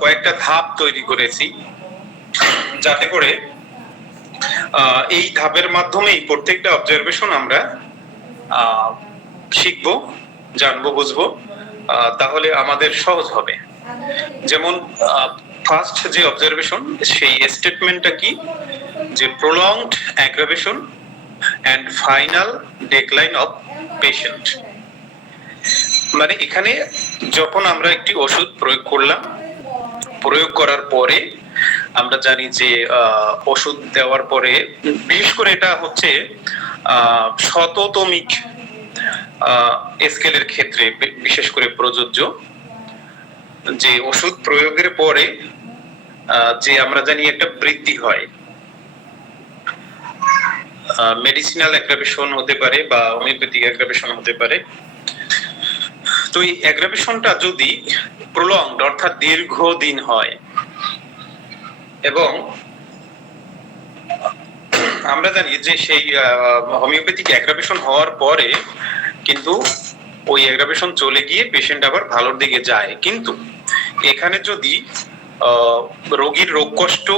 কয়েকটা ধাপ তৈরি করেছি, যাতে করে এই ধাপের মাধ্যমেই প্রত্যেকটা অবজারভেশন আমরা শিখবো, জানবো, বুঝবো, তাহলে আমাদের সহজ হবে। যেমন ফার্স্ট যে অবজারভেশন, সেই স্টেটমেন্টটা কি, যে prolonged aggravation and final decline of patient. মানে এখানে যখন আমরা একটি ওষুধ প্রয়োগ করলাম, প্রয়োগ করার পরে আমরা জানি যে ওষুধ দেওয়ার পরে, বিশেষ করে এটা হচ্ছে শততমিক স্কেলের ক্ষেত্রে বিশেষ করে প্রযোজ্য, যে ওষুধ প্রয়োগের পরে যে আমরা জানি একটা বৃদ্ধি হয়, মেডিসিনাল অ্যাগ্রাভেশন হতে পারে বা হোমিওপ্যাথিক অ্যাগ্রাভেশন হতে পারে। তো এই অ্যাগ্রাভেশনটা যদি প্রলংড অর্থাৎ দীর্ঘদিন হয়, এবং আমরা জানি যে সেই হোমিওপ্যাথিক অ্যাগ্রাভেশন হওয়ার পরে কিন্তু ওই অ্যাগ্রাভেশন চলে গিয়ে পেশেন্ট আবার ভালোর দিকে যায়, কিন্তু এখানে যদি রোগীর রোগ কষ্ট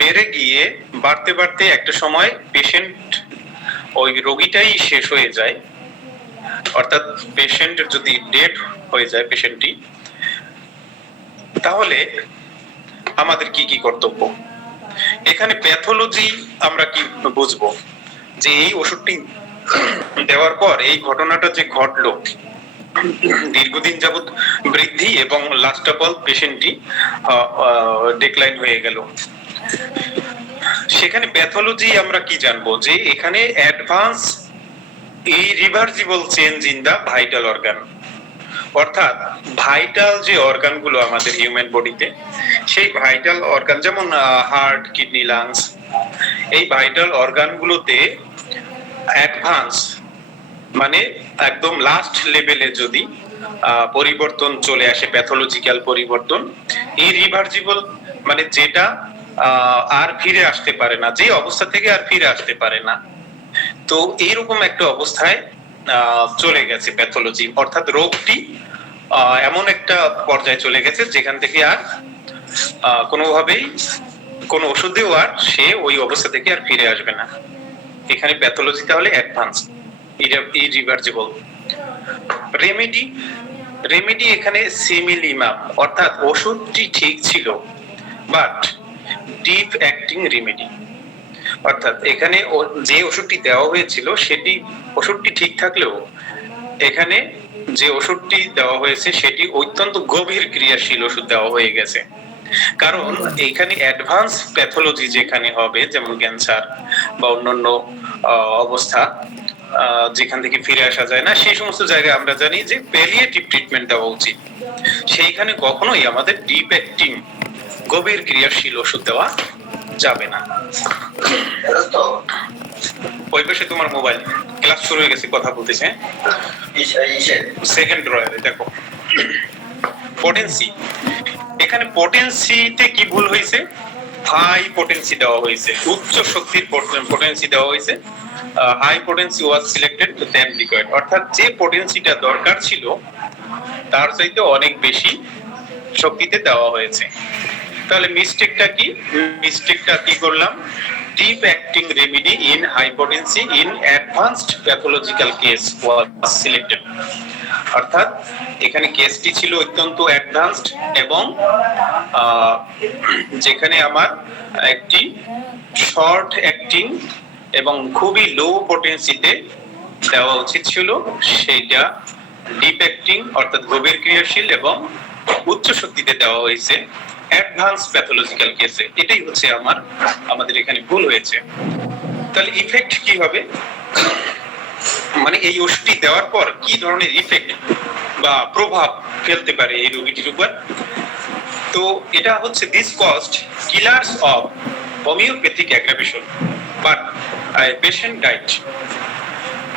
বেড়ে গিয়ে বাড়তে বাড়তে একটা সময় পেশেন্ট, ওই রোগীটাই শেষ হয়ে যায়, অর্থাৎ পেশেন্ট যদি ডেড হয়ে যায় পেশেন্টটি, তাহলে আমাদের কি কি কর্তব্য? এখানে প্যাথোলজি আমরা কি বুঝবো, যে এই ওষুধটি দেওয়ার পর এই ঘটনাটা যে ঘটলো, দীর্ঘদিন যাবত বৃদ্ধি এবং লাস্ট অফ অল পেশেন্টটি ডিক্লাইন হয়ে গেল। সেখানে প্যাথোলজি আমরা কি জানবো, যে এখানে advance irreversible change in the vital organ, অর্থাৎ ভাইটাল যে অর্গানগুলো আমাদের হিউম্যান বডিতে, সেই ভাইটাল অর্গান যেমন হার্ট, কিডনি, লাংস, এই ভাইটাল অর্গানগুলোতে অ্যাডভান্স মানে একদম লাস্ট লেভেলে যদি পরিবর্তন চলে আসে, প্যাথোলজিক্যাল পরিবর্তন, ইরিভার্সিবল মানে যেটা আর ফিরে আসতে পারে না, যে অবস্থা থেকে আর ফিরে আসতে পারে না, তো এইরকম একটা অবস্থায় চলে গেছে প্যাথোলজি, অর্থাৎ রোগটি এমন একটা পর্যায়ে চলে গেছে যেখান থেকে আর কোনোভাবেই কোন ওষুধেও আর সে ওই অবস্থা থেকে আর ফিরে আসবে না। এখানে প্যাথোলজি তাহলে অ্যাডভান্স, ইরিভার্সিবল। রেমেডি, রেমেডি এখানে সিমিলিমাব, অর্থাৎ ওষুধটি ঠিক ছিল বাট ডিপ অ্যাক্টিং রেমেডি, অর্থাৎ এখানে যে ওষুধটি দেওয়া হয়েছিল সেটি ওষুধটি ঠিক থাকলেও এখানে যে ওষুধটি দেওয়া হয়েছে সেটি অত্যন্ত গভীর ক্রিয়াশীল ওষুধ দেওয়া হয়ে গেছে। কারণ এখানে অ্যাডভান্স প্যাথোলজি যেখানে হবে, যেমন ক্যান্সার বা অন্যান্য অবস্থা যেখান থেকে ফিরে আসা যায় না, সেই সমস্ত জায়গায় আমরা জানি যে প্যালিয়েটিভ ট্রিটমেন্ট দেওয়া উচিত। সেইখানে কখনোই আমাদের ডিপ অ্যাক্টিং গভীর ক্রিয়াশীল ওষুধ দেওয়া যাবে না। ওই পাশে তোমার মোবাইল, ক্লাস শুরু হয়ে গেছে, কথা বলতেছে, সেকেন্ড ড্রয়ারে দেখো পটেন্সি। এখানে পটেন্সিতে কি ভুল হয়েছে, হাই পটেন্সি দেওয়া হয়েছে, উচ্চ শক্তির পটেন্সি দেওয়া হয়েছে, high potency was selected then required, অর্থাৎ যে পটেন্সিটা দরকার ছিল তার চাইতে অনেক বেশি শক্তিতে দেওয়া হয়েছে। তাহলে মিস্টেকটা কি, মিস্টেকটা কি করলাম, deep acting remedy in high potency in advanced pathological case was selected, অর্থাৎ এখানে কেসটি ছিল অত্যন্ত অ্যাডভান্সড এবং যেখানে আমার একটি শর্ট অ্যাক্টিং এবং খুবই লো পটেন্সিতে দেওয়া উচিত ছিল, সেইটা ডিপ অ্যাক্টিং অর্থাৎ গভীর ক্রিয়াশীল এবং উচ্চ শক্তিতে দেওয়া হয়েছে অ্যাডভান্স প্যাথোলজিক্যাল কেসে। এটাই হচ্ছে আমাদের এখানে ভুল হয়েছে। তাহলে ইফেক্ট কি হবে, মানে এই ওষুধটি দেওয়ার পর কি ধরনের ইফেক্ট বা প্রভাব ফেলতে পারে এই রোগীটির উপর। তো এটা হচ্ছে this cost killers of homeopathic aggravation but patient ডাইট।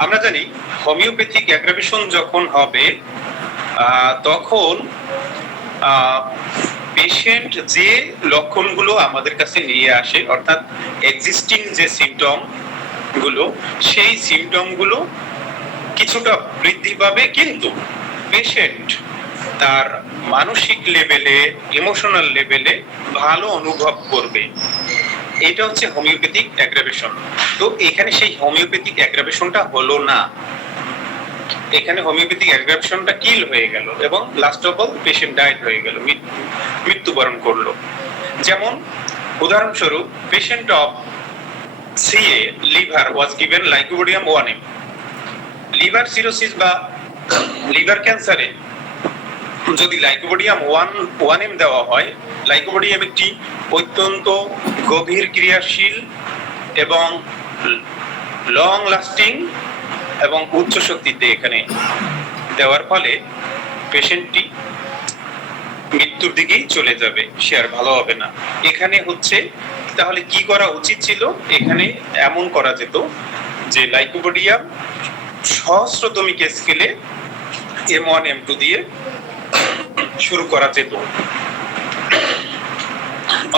আমরা জানি হোমিওপ্যাথিক অ্যাগ্রাভেশন যখন হবে তখন পেশেন্ট যে লক্ষণগুলো আমাদের কাছে নিয়ে আসে, অর্থাৎ এক্সিস্টিং যে সিমটম গুলো, সেই সিমটম গুলো কিছুটা বৃদ্ধি পাবে, কিন্তু পেশেন্ট তার মানসিক লেভেলে, ইমোশনাল লেভেলে ভালো অনুভব করবে। এটা হচ্ছে হোমিওপ্যাথিক অ্যাগ্রাভেশন। তো এখানে সেই হোমিওপ্যাথিক অ্যাগ্রাভেশনটা হলো না, এখানে হোমিওপ্যাথিক অ্যাগ্রাভেশনটা কিল হয়ে গেল এবং last of all patient died হয়ে গেল, মৃত্যুবরণ করলো। যেমন উদাহরণস্বরূপ, patient of CA liver was given lycopodium 1M। Liver cirrhosis বা লিভার ক্যান্সারে যদি লাইকোপোডিয়াম 1M দেওয়া হয়, লাইকোপোডিয়াম একটি অত্যন্ত গভীর ক্রিয়াশীল এবং লং লাস্টিং এবং উচ্চ শক্তিতে এখানে দেওয়ার ফলে পেশেন্টটি মৃত্যুর দিকেই চলে যাবে, সে আর ভালো হবে না। এখানে হচ্ছে তাহলে কি করা উচিত ছিল, এখানে এমন করা যেত যে লাইকোপোডিয়াম সহস্রতমিক স্কেলে M1 M2 দিয়ে শুরু করা যেত,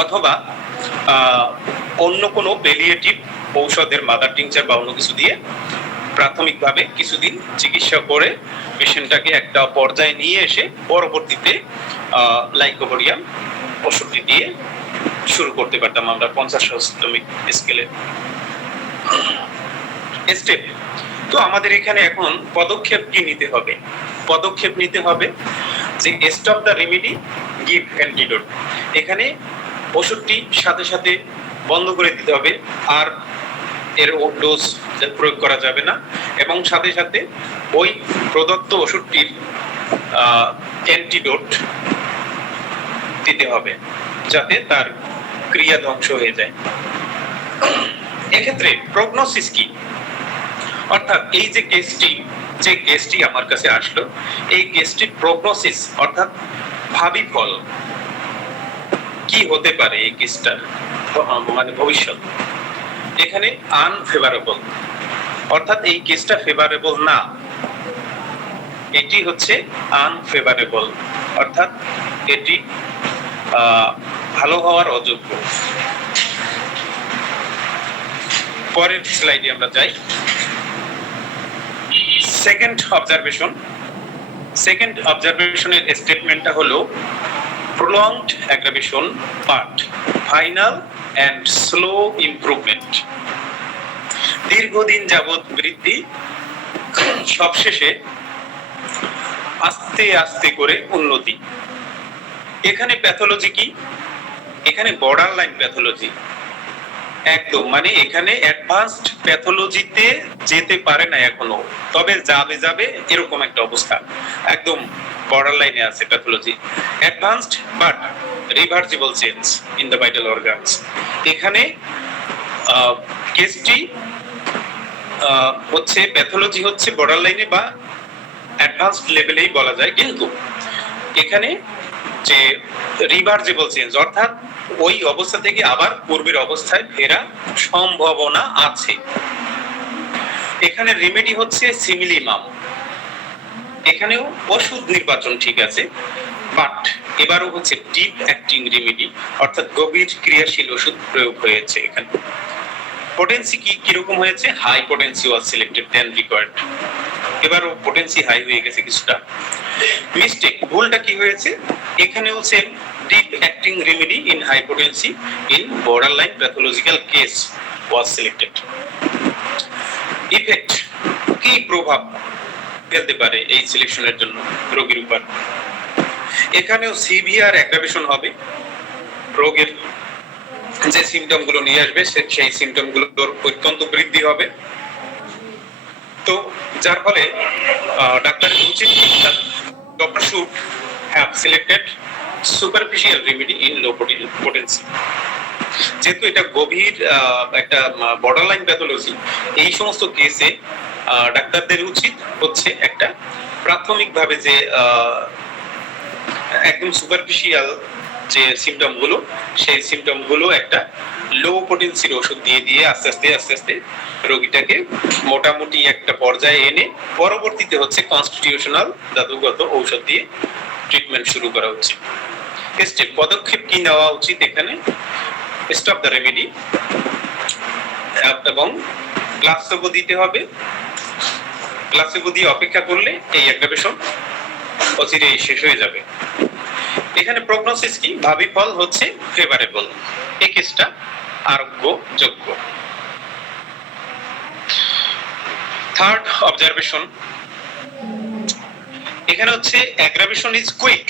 অথবা অন্য কোনো প্যালিয়েটিভ ঔষধের মাদার টিংচার বা অন্য কিছু দিয়ে প্রাথমিকভাবে কিছুদিন চিকিৎসা করে পেশেন্টটাকে একটা পর্যায়ে নিয়ে এসে পরবর্তীতে লাইকোপোডিয়াম ওষুধটি দিয়ে শুরু করতে পারতাম আমরা 50 সহস্রতমিক স্কেলে স্টেপ। তো আমাদের এখানে এখন পদক্ষেপ কি নিতে হবে? পদক্ষেপ নিতে হবে যে stop the remedy, give antidote. এখানে ওষুধটি সাথে সাথে বন্ধ করে দিতে হবে, আর এর ডোজ প্রয়োগ করা যাবে না, এবং সাথে সাথে ওই প্রদত্ত ওষুধটির অ্যান্টিডোট দিতে হবে যাতে তার ক্রিয়া ধ্বংস হয়ে যায়। এক্ষেত্রে প্রগনোসিস কি, অর্থাৎ এই যে কেসটি আমার কাছে আসলো, এই কেসটির প্রগনোসিস অর্থাৎ ভাবি ফল কি হতে পারে এই কেসটার, মানে ভবিষ্যৎ, এখানে আনফেভারেবল, অর্থাৎ এই কেসটা ফেভারেবল না, এটি হচ্ছে আনফেভারেবল, অর্থাৎ এটি ভালো হওয়ার অযোগ্য। পরের স্লাইডে আমরা যাই। সেকেন্ড অবজারভেশনের স্টেটমেন্টটা হলো prolonged aggravation but final and slow improvement। দীর্ঘদিন যাবত বৃদ্ধি, সবশেষে আস্তে আস্তে করে উন্নতি। এখানে প্যাথোলজি কি? এখানে বর্ডার লাইন প্যাথোলজি একদম, মানে এখানে অ্যাডভান্সড প্যাথোলজিতে যেতে পারে না এখনো, তবে যাবে এরকম একটা অবস্থা, একদম বর্ডার লাইনে আছে pathology. Advanced but reversible change in the vital organs. এখানে কেসটি হচ্ছে প্যাথোলজি হচ্ছে বর্ডার লাইনে বা অ্যাডভান্সড লেভেলেই বলা যায়, কিন্তু এখানে যে রিভার্সিবল চেঞ্জ অর্থাৎ ওই অবস্থা থেকে আবার পূর্বের অবস্থায় ফেরা সম্ভাবনা আছে। এখানে রেমেডি হচ্ছে সিমিলিমাম, এখানেও ওষুধ নির্বাচন ঠিক আছে, বাট এবারও হচ্ছে ডিপ অ্যাক্টিং রেমেডি অর্থাৎ গভীর ক্রিয়াশীল ওষুধ প্রয়োগ হয়েছে। এখানে পোটেন্সি কিরকম হয়েছে? High potency was selected then required, এবারও পোটেন্সি হাই হয়ে গেছে কিছুটা। মিস্টেক, ভুলটা কি হয়েছে? এখানেও same deep acting remedy in high potency in borderline pathological case was selected. Effect, কি প্রভাব ফেলতে পারে এই সিলেকশনের জন্য রোগীর উপর? এখানেও সিভিয়ার অ্যাগ্রাভেশন হবে, রোগের যে সিমটম গুলো নিয়ে আসবে সেই সিমটম গুলোর অত্যন্ত বৃদ্ধি হবে। তো যার ফলে ডাক্তারের উচিত, doctor should have selected superficial remedy in low potency. যেহেতু এটা গভীর একটা বর্ডারলাইন প্যাথোলজি, এই সমস্ত কেসে ডাক্তারদের উচিত হচ্ছে একটা প্রাথমিকভাবে যে একদম সুপারফিশিয়াল যে সিমটম গুলো, সেই সিমটম গুলো একটা লো পোটেন্সির ওষুধ দিয়ে আস্তে আস্তে রোগীটাকে মোটামুটি একটা পর্যায়ে এনে পরবর্তীতে হচ্ছে কনস্টিটিউশনাল জাদুগত ঔষধ দিয়ে ট্রিটমেন্ট শুরু করা উচিত। স্টেপ, পদক্ষেপ কি নেওয়া উচিত? এখানে স্টপ দ্য রেমেডি এবং প্লাসেবো দিতে হবে। প্লাসেবো দিয়ে অপেক্ষা করলে এই অ্যাগ্রাভেশন অচিরেই শেষ হয়ে যাবে। এখানে প্রগনোসিস কি? ভাবি ফল হচ্ছে ফেভারেবল, এই কেসটা আরোগ্যযোগ্য। থার্ড অবজারভেশন, এখানে হচ্ছে অ্যাগ্রাভেশন ইজ কুইক।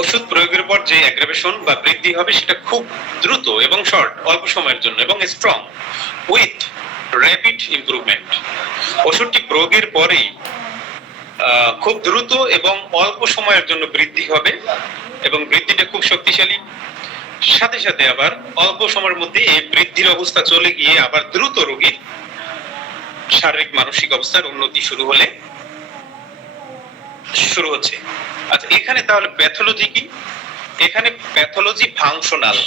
ওষুধ প্রয়োগের পর যে অ্যাগ্রাভেশন বা বৃদ্ধি হবে সেটা খুব দ্রুত এবং শর্ট, অল্প সময়ের জন্য, এবং স্ট্রং উইথ র্যাপিড ইমপ্রুভমেন্ট। ওষুধটি প্রয়োগের পরেই খুব দ্রুত এবং অল্প সময়ের জন্য বৃদ্ধি হবে এবং বৃদ্ধিটা খুব শক্তিশালী। সাথে সাথে আবার অল্প সময়ের মধ্যে এই বৃদ্ধির অবস্থা চলে গিয়ে আবার দ্রুত রোগীর শারীরিক মানসিক অবস্থার উন্নতি শুরু হচ্ছে। আচ্ছা, এখানে তাহলে প্যাথোলজি কি? এখানে pathology functional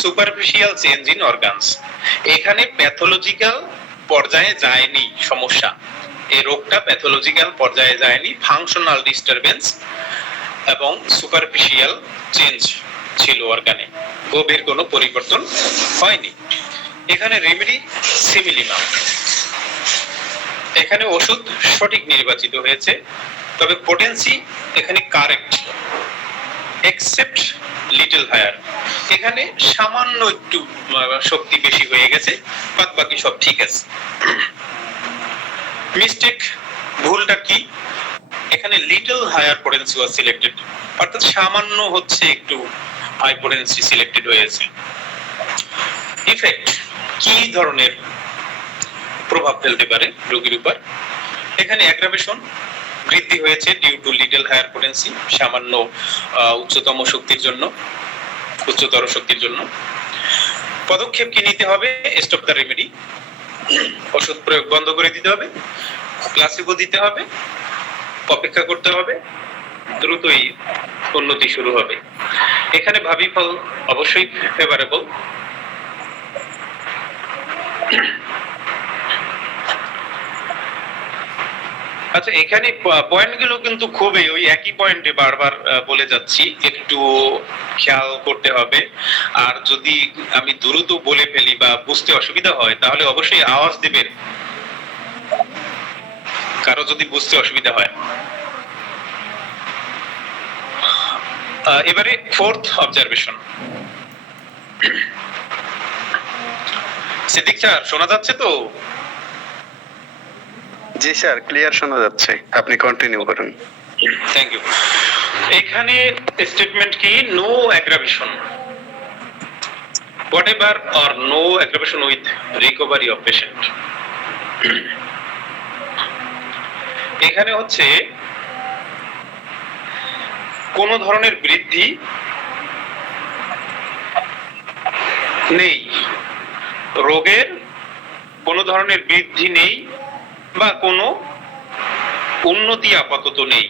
superficial change in organs. এখানে প্যাথোলজিক্যাল পর্যায়ে যায়নি সমস্যা, এই রোগটা প্যাথোলজিক্যাল পর্যায়ে যায়নি, ফাংশনাল ডিস্টারবেন্স এবং সুপারফিশিয়াল চেঞ্জ ছিল অর্গানে, গভীর কোনো পরিবর্তন হয়নি। এখানে রেমেডি সিমিলিমাম, এখানে ওষুধ সঠিক নির্বাচিত হয়েছে, তবে পোটেন্সি এখানে কারেক্ট এক্সেপ্ট লিটল হায়ার। এখানে সামান্য একটু শক্তি বেশি হয়ে গেছে, বাদ বাকি সব ঠিক আছে। মিস্টেক, ভুলটা কি? এখানে little higher potency was selected, অর্থাৎ সামান্য হচ্ছে একটু হাই পোটেন্সি সিলেক্টেড হয়েছে। ইফেক্ট, কি ধরনের প্রভাব ফেলতে পারে রোগীর উপর? এখানে অ্যাগ্রাভেশন, বৃদ্ধি হয়েছে due to little higher potency, সামান্য উচ্চতর শক্তির জন্য। পদক্ষেপ কি নিতে হবে? স্টপ দ্য রেমেডি, ওষুধ প্রয়োগ বন্ধ করে দিতে হবে, প্লাসিবো দিতে হবে, অপেক্ষা করতে হবে, দ্রুতই উন্নতি শুরু হবে। এখানে ভাবি ফল অবশ্যই ফেভারেবল। আচ্ছা, এখানে পয়েন্টগুলো কিন্তু খুবই ওই একই পয়েন্টে বারবার বলে যাচ্ছি, একটু খেয়াল করতে হবে। আর যদি আমি দ্রুত বলে ফেলি বা বুঝতে অসুবিধা হয় তাহলে অবশ্যই আওয়াজ দিবেন, কারো যদি বুঝতে অসুবিধা হয়। এবারে ফোর্থ অবজারভেশন। সিদ্দিক স্যার, শোনা যাচ্ছে তো? জি স্যার, ক্লিয়ার শোনা যাচ্ছে, আপনি কন্টিনিউ করুন। Thank you. এখানে স্টেটমেন্ট কি? No aggravation whatever or no aggravation with recovery of patient। এখানে হচ্ছে কোন ধরনের বৃদ্ধি নেই, রোগের কোন ধরনের বৃদ্ধি নেই বা কোনো উন্নতি আপাতত নেই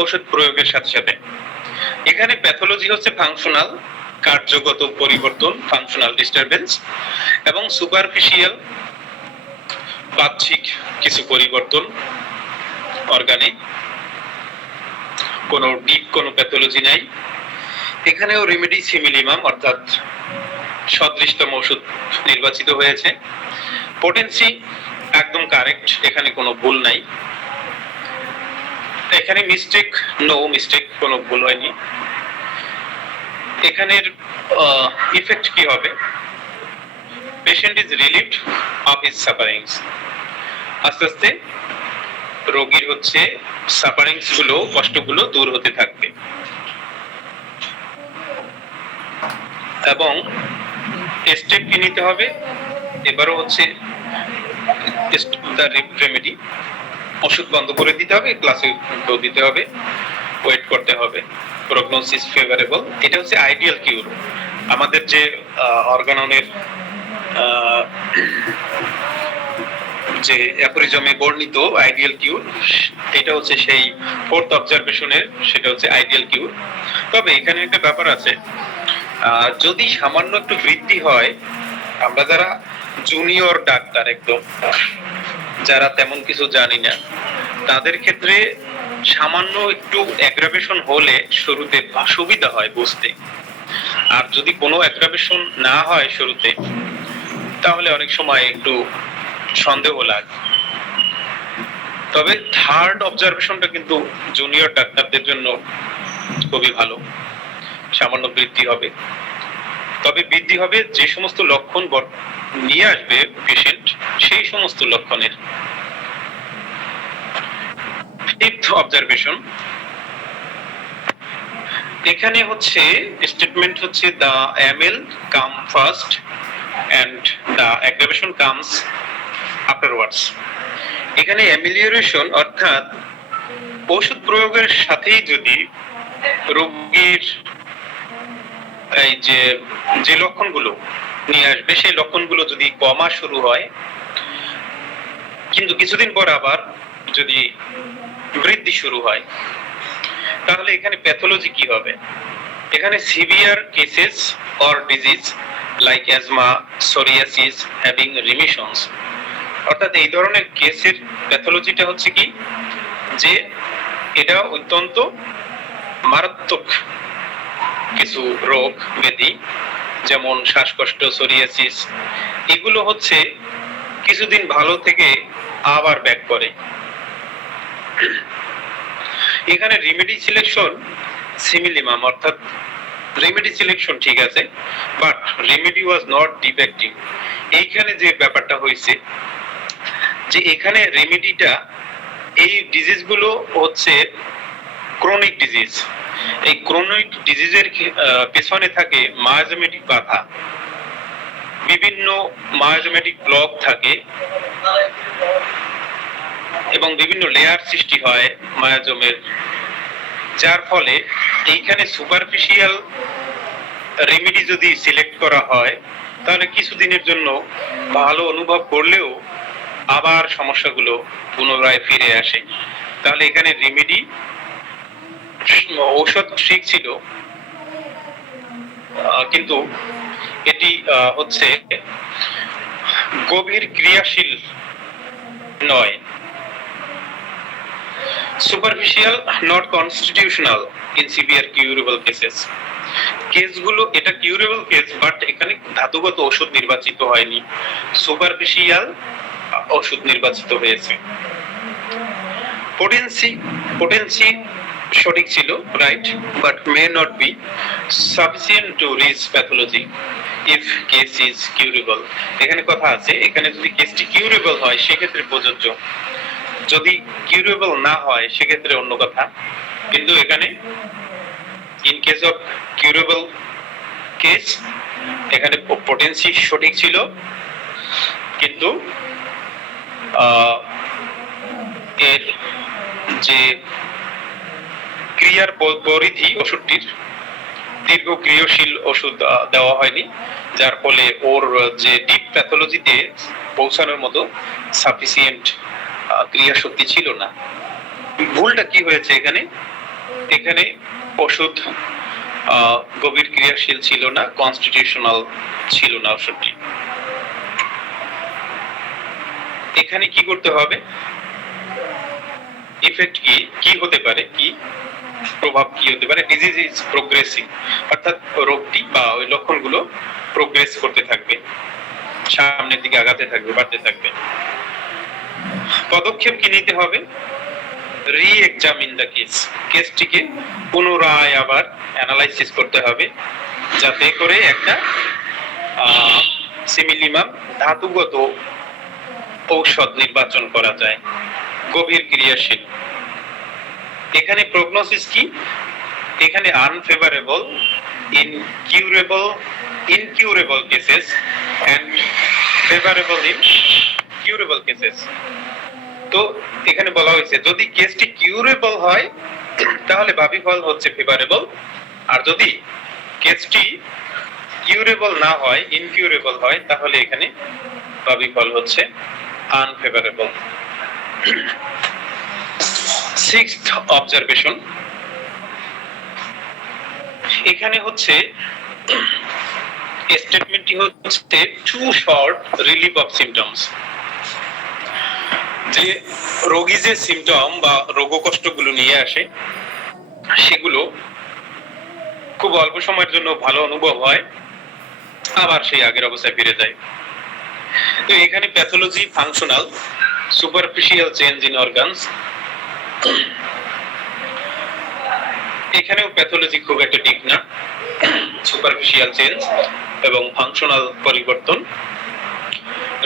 ঔষধ প্রয়োগের সাথে সাথে। এখানে প্যাথোলজি হচ্ছে ফাংশনাল, কার্যগত পরিবর্তন, ফাংশনাল ডিস্টারবেন্স, এবং সুপারফিশিয়াল বাহ্যিক কিছু পরিবর্তন অর্গানে, কোনো ডিপ কোনো প্যাথোলজি নাই। এখানেও রেমেডি সিমিলিমাম অর্থাৎ সদৃশতম ওষুধ নির্বাচিত হয়েছে। পোটেন্সি একদম কারেক্ট, এখানে কোনো ভুল নাই। এখানে মিস্টেক, নো মিস্টেক, কোনো ভুল হয়নি। এখানের ইফেক্ট কি হবে? Patient is relieved of his sufferings, আস্তে আস্তে রোগীর হচ্ছে সাফারিংস গুলো, কষ্টগুলো দূর হতে থাকবে। এবং স্টেপ কি নিতে হবে? এবারও হচ্ছে রেমেডি, ওষুধ বন্ধ করে দিতে হবে, ক্লাসে দিতে হবে, ওয়েট করতে হবে। প্রগনোসিস ফেভারেবল, এটা হচ্ছে আইডিয়াল কিউর। আমাদের যে অর্গাননের যে অ্যাপোরিজমে বর্ণিত আইডিয়াল কিউর, এটা হচ্ছে সেই ফোর্থ অবজারভেশনের, সেটা হচ্ছে আইডিয়াল কিউর। তবে এখানে একটা ব্যাপার আছে, যদি সামান্য একটু বৃদ্ধি হয়, আমরা যারা জুনিয়র ডাক্তার একদম, যারা তেমন কিছু জানি না, তাদের ক্ষেত্রে সামান্য একটু অ্যাগ্রাভেশন হলে শুরুতে সুবিধা হয় বুঝতে। আর যদি কোনো অ্যাগ্রাভেশন না হয় শুরুতে, তাহলে অনেক সময় একটু সন্দেহ লাগে। তবে থার্ড অবজারভেশনটা কিন্তু জুনিয়র ডাক্তারদের জন্য খুবই ভালো, সামান্য বৃদ্ধি হবে। তবে বৃদ্ধি হবে যে সমস্ত লক্ষণ নিয়ে আসবে পেশেন্ট, সেই সমস্ত লক্ষণের। ফিফথ অবজারভেশন, এখানে হচ্ছে স্টেটমেন্ট হচ্ছে the ML come first and the aggravation comes afterwards। এখানে অ্যামিলিওরেশন অর্থাৎ ওষুধ প্রয়োগের সাথেই যদি রোগীর এই যে লক্ষণগুলো নিয়ে আসবে সেই লক্ষণগুলো যদি কমা শুরু হয়, কিন্তু কিছুদিন পর আবার যদি বৃদ্ধি শুরু হয়, তাহলে এখানে প্যাথোলজি কি হবে? এখানে severe cases or disease like asthma, psoriasis having remissions, অর্থাৎ এই ধরনের কেসের প্যাথোলজিটা হচ্ছে কি, যে এটা অত্যন্ত মারাত্মক কিছু রোগ ব্যাধি, যেমন শ্বাসকষ্ট, সোরিয়াসিস, এগুলো হচ্ছে কিছুদিন ভালো থেকে আবার ব্যাক করে। এখানে রেমেডি সিলেকশন সিমিলিমাম, অর্থাৎ রেমেডি সিলেকশন ঠিক আছে, but remedy was not defective. এইখানে যে ব্যাপারটা হয়েছে যে এখানে রেমেডিটা, এই ডিজিজ গুলো হচ্ছে ক্রনিক ডিজিজ। এই ক্রনিক ডিজিজের পেছনে থাকে মায়োজোমেটিক বাধা, বিভিন্ন মায়োজোমেটিক ব্লক থাকে এবং বিভিন্ন লেয়ার সৃষ্টি হয় মায়োজোমের, যার ফলে এইখানে সুপারফিশিয়াল রেমেডি যদি সিলেক্ট করা হয় তাহলে কিছুদিনের জন্য ভালো অনুভব করলেও আবার সমস্যাগুলো পুনরায় ফিরে আসে। তাহলে এখানে রেমেডি ঔষধ ঠিক ছিল, কিন্তু এটি হচ্ছে গভীর ক্রিয়াশীল নয়। Superficial, not constitutional in severe curable cases. কেসগুলো এটা কিউরেবল কেস, বাট এখানে ধাতুগত ওষুধ নির্বাচিত হয়নি, সুপারফিশিয়াল ওষুধ নির্বাচিত হয়েছে। পোটেন্সি সঠিক ছিল, right, but may not be sufficient to reach pathology if case is curable. এখানে কথা আছে, এখানে যদি কেসটি কিউরেবল হয় সেক্ষেত্রে প্রযোজ্য, যদি কিউরেবল না হয় সেক্ষেত্রে অন্য কথা। কিন্তু এখানে in case of curable case এখানে পোটেন্সি সঠিক ছিল, কিন্তু এর যে ক্রিয়ার পরিধি ওষুধটির দীর্ঘ ক্রিয়াশীল ওষুধ দেওয়া হয়নি, যার ফলে ওর যে ডিপ প্যাথোলজিতে পৌঁছানোর মতো সাফিসিয়েন্ট ক্রিয়া শক্তি ছিল না। ভুলটা কি হয়েছে এখানে? এখানে ওষুধ গভীর ক্রিয়াশীল ছিল না, কনস্টিটিউশনাল ছিল না ওষুধটি। এখানে কি করতে হবে? ইফেক্ট কি হতে পারে, কি প্রভাব কি হতে পারে? ডিজিজ ইজ প্রোগ্রেসিং, অর্থাৎ রোগটি বা ওই লক্ষণগুলো প্রোগ্রেস করতে থাকবে, সামনের দিকে আগাতে থাকবে, বাড়তে থাকবে। পদক্ষেপ কি নিতে হবে? রি এক্সামিন দ্য কেস, কেসটিকে পুনরায় আবার অ্যানালাইসিস করতে হবে, যাতে করে একটা সিমিলিমাম ধাতুগত ঔষধ নির্বাচন করা যায় গভীর ক্রিয়াশীল। এখানে প্রগনোসিস কি? এখানে unfavourable in incurable cases and favourable in curable cases. তো এখানে বলা হয়েছে যদি কেসটি কিউরেবল হয় তাহলে ভাবি ফল হচ্ছে ফেভারেবল, আর যদি কেসটি কিউরেবল না হয়, ইনকিউরেবল হয়, তাহলে এখানে ভাবি ফল হচ্ছে আনফেভারেবল। সিক্সথ অবজারভেশন, এখানে হচ্ছে স্টেটমেন্টটি হচ্ছে too short relief of symptoms. যে রোগী যে সিমটম বা রোগ কষ্টগুলো নিয়ে আসে সেগুলো খুব অল্প সময়ের জন্য ভালো অনুভব হয়, আবার সেই আগের অবস্থায় ফিরে যায়। তো এখানে pathology functional, superficial change in organs, এখানেও প্যাথোলজি খুব একটা ডিপ না, সুপারফিশিয়াল চেঞ্জ এবং ফাংশনাল পরিবর্তন।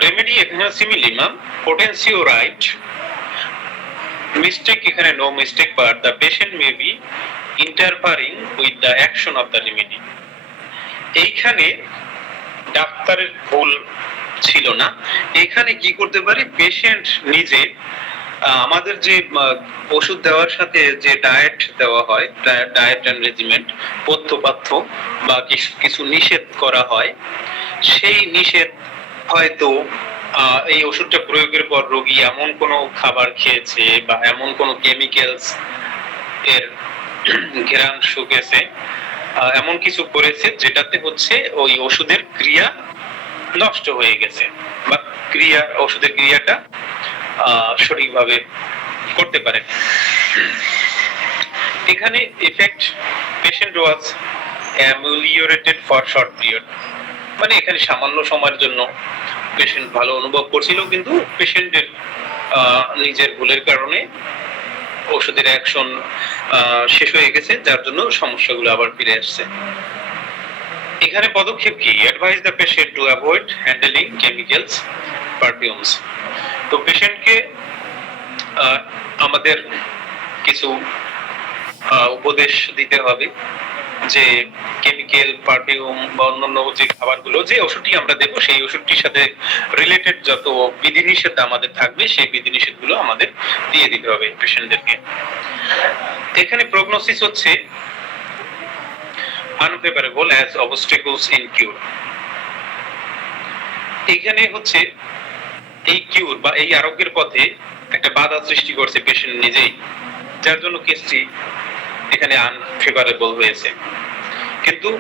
রেমেডি এখানে সিমিলিমাম, পোটেনসিও রাইট, মিস্টেক এখানে no mistake, but the patient may be interfering with the action of the remedy. এইখানে ডাক্তারের ভুল ছিল না, এখানে কি করতে পারে পেশেন্ট নিজে, আমাদের যে ওষুধ দেওয়ার সাথে যে ডায়েট দেওয়া হয়, ডায়েট এন্ড রেজিমেন্ট, পথ্যপাথ্য বা কিছু নিষেধ করা হয়, সেই নিষেধ হয়তো এই ওষুধটা প্রয়োগের পর রোগী এমন কোনো খাবার খেয়েছে বা এমন কোনো কেমিক্যালস এর ঘ্রাণ শুকেছে, এমন কিছু করেছে যেটাতে হচ্ছে ওই ওষুধের ক্রিয়া নষ্ট হয়ে গেছে বা ওষুধের ক্রিয়াটা সঠিকভাবে করতে পারে। এখানে effect patient was ameliorated for short period, মানে এখানে সামান্য সময়ের জন্য পেশেন্ট ভালো অনুভব করছিল, কিন্তু পেশেন্টের নিজের ভুলের কারণে ওষুধের অ্যাকশন শেষ হয়ে গেছে, যার জন্য সমস্যাগুলো আবার ফিরে আসছে। এখানে পদক্ষেপ কি? Advice the patient to avoid handling chemicals, perfumes. তো পেশেন্টকে আমাদের কিছু উপদেশ দিতে হবে যে কেমিক্যাল, পারফিউম বা অন্যান্য যে খাবারগুলো, যে ওষুধটি আমরা দেব সেই ওষুধটির সাথে রিলেটেড যত বিধিনিষেধ আমাদের থাকবে সেই বিধিনিষেধগুলো আমাদের দিয়ে দিতে হবে পেশেন্টদেরকে। এখানে প্রগনোসিস হচ্ছে unfavorable as obstacles in cure। এখানে হচ্ছে এই কিউর বা এই আরোগ্যের পথে একটা বাধা সৃষ্টি করছে পেশেন্ট নিজেই, যার জন্য কেসটি এখানে আনফেভারেবল হয়েছে। কিন্তু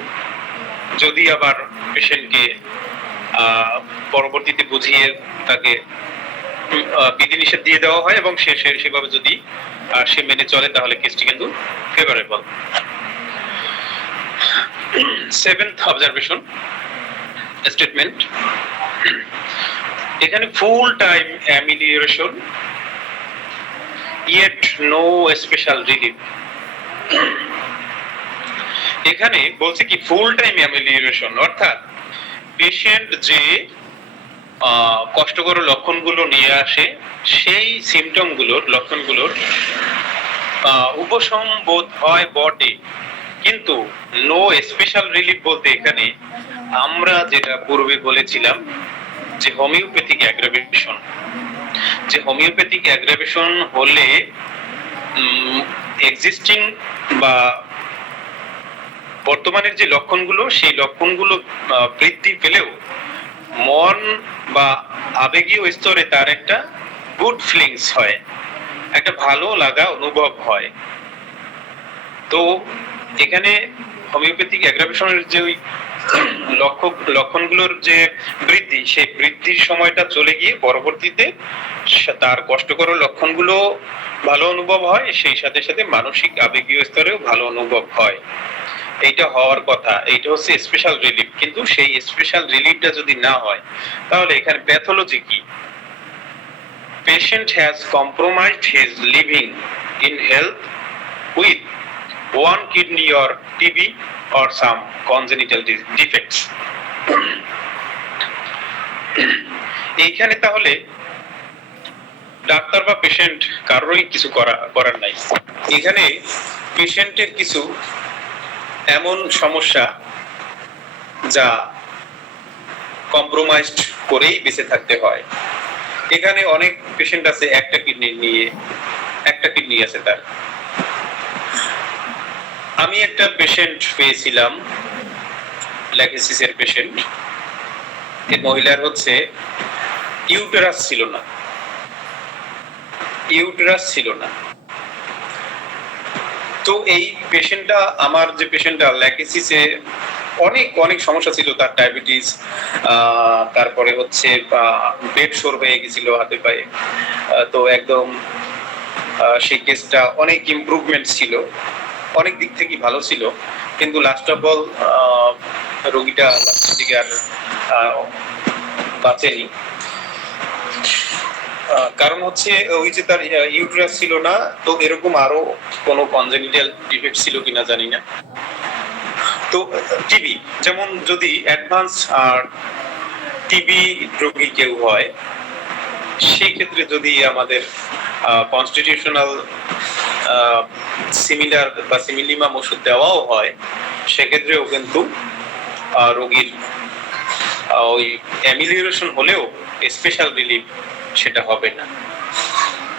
যদি আবার পেশেন্টকে পরবর্তীতে বুঝিয়ে তাকে বিধিনিষেধ দিয়ে দেওয়া হয় এবং সেভাবে যদি সে মেনে চলে, তাহলে কেসটি কিন্তু ফেভারেবল। সেভেন্থ অবজারভেশন স্টেটমেন্ট, এখানে full time amelioration yet no special relief। এখানে বলছে কি ফুল টাইম অ্যামিলিওরেশন, অর্থাৎ পেশেন্ট যে কষ্টকর লক্ষণগুলো নিয়ে আসে সেই সিমটমগুলোর, লক্ষণগুলোর উপশম বোধ হয় বটে, কিন্তু নো স্পেশাল রিলিফ বলতে এখানে আমরা যেটা পূর্বে বলেছিলাম যে হোমিওপ্যাথিক অ্যাগ্রাভেশন, যে হোমিওপ্যাথিক অ্যাগ্রাভেশন হলে এক্সিস্টিং বা বর্তমানের যে লক্ষণগুলো সেই লক্ষণগুলো বৃদ্ধি পেলেও মন বা আবেগীয় স্তরে তার একটা গুড ফিলিংস হয়, একটা ভালো লাগা অনুভব হয়। তো এখানে হোমিওপ্যাথিক অ্যাগ্রাভেশনের যে ওই লক্ষণগুলোর যে বৃদ্ধি, সেই বৃদ্ধির সময়টা চলে গিয়ে পরবর্তীতে তার কষ্টকর লক্ষণগুলো ভালো অনুভব হয়, সেই সাথে সাথে মানসিক আবেগীয় স্তরেও ভালো অনুভব হয়। এইটা হওয়ার কথা, এইটা হচ্ছে স্পেশাল রিলিফ। কিন্তু সেই স্পেশাল রিলিফটা যদি না হয়, তাহলে এখানে প্যাথোলজি কি? Patient has compromised his living in health with one kidney or TB or some congenital defects। এইখানে তাহলে ডাক্তার বা পেশেন্ট কারোরই কিছু করার নাই। এখানে পেশেন্টের কিছু এমন সমস্যা যা কম্প্রোমাইজড করেই বেঁচে থাকতে হয়। এখানে অনেক পেশেন্ট আছে একটা কিডনি আছে তার। আমি একটা পেশেন্ট পেয়েছিলাম, ল্যাকেসিসের পেশেন্ট। এই মহিলার হচ্ছে ইউটেরাস ছিল না। তো এই পেশেন্টটা, আমার যে পেশেন্টটা ল্যাকেসিসে অনেক সমস্যা ছিল, তার ডায়াবেটিস, তারপরে হচ্ছে পেট সোর হয়ে গেছিল হাতে পায়ে। তো একদম সেই কেসটা অনেক ইমপ্রুভমেন্ট ছিল, অনেক দিক থেকে ভালো ছিল, কিন্তু লাস্ট অফ অল রোগীটা লাস্টের দিকে আর বাঁচেনি। কারণ হচ্ছে ওই যে তার ইউটেরাস ছিল না, তো এরকম আরো কোনো কনজেনিটাল ডিফেক্ট ছিল কিনা জানি না। তো টিবি, যেমন যদি অ্যাডভান্স টিবি রোগী কেউ হয়, সেই ক্ষেত্রে যদি আমাদের কনস্টিটিউশনাল সিমিলার বা সিমিলিমাম ওষুধ দেওয়াও হয়, সেক্ষেত্রেও কিন্তু রোগীর ওই অ্যামিলিওরেশন হলেও স্পেশাল রিলিফ সেটা হবে না।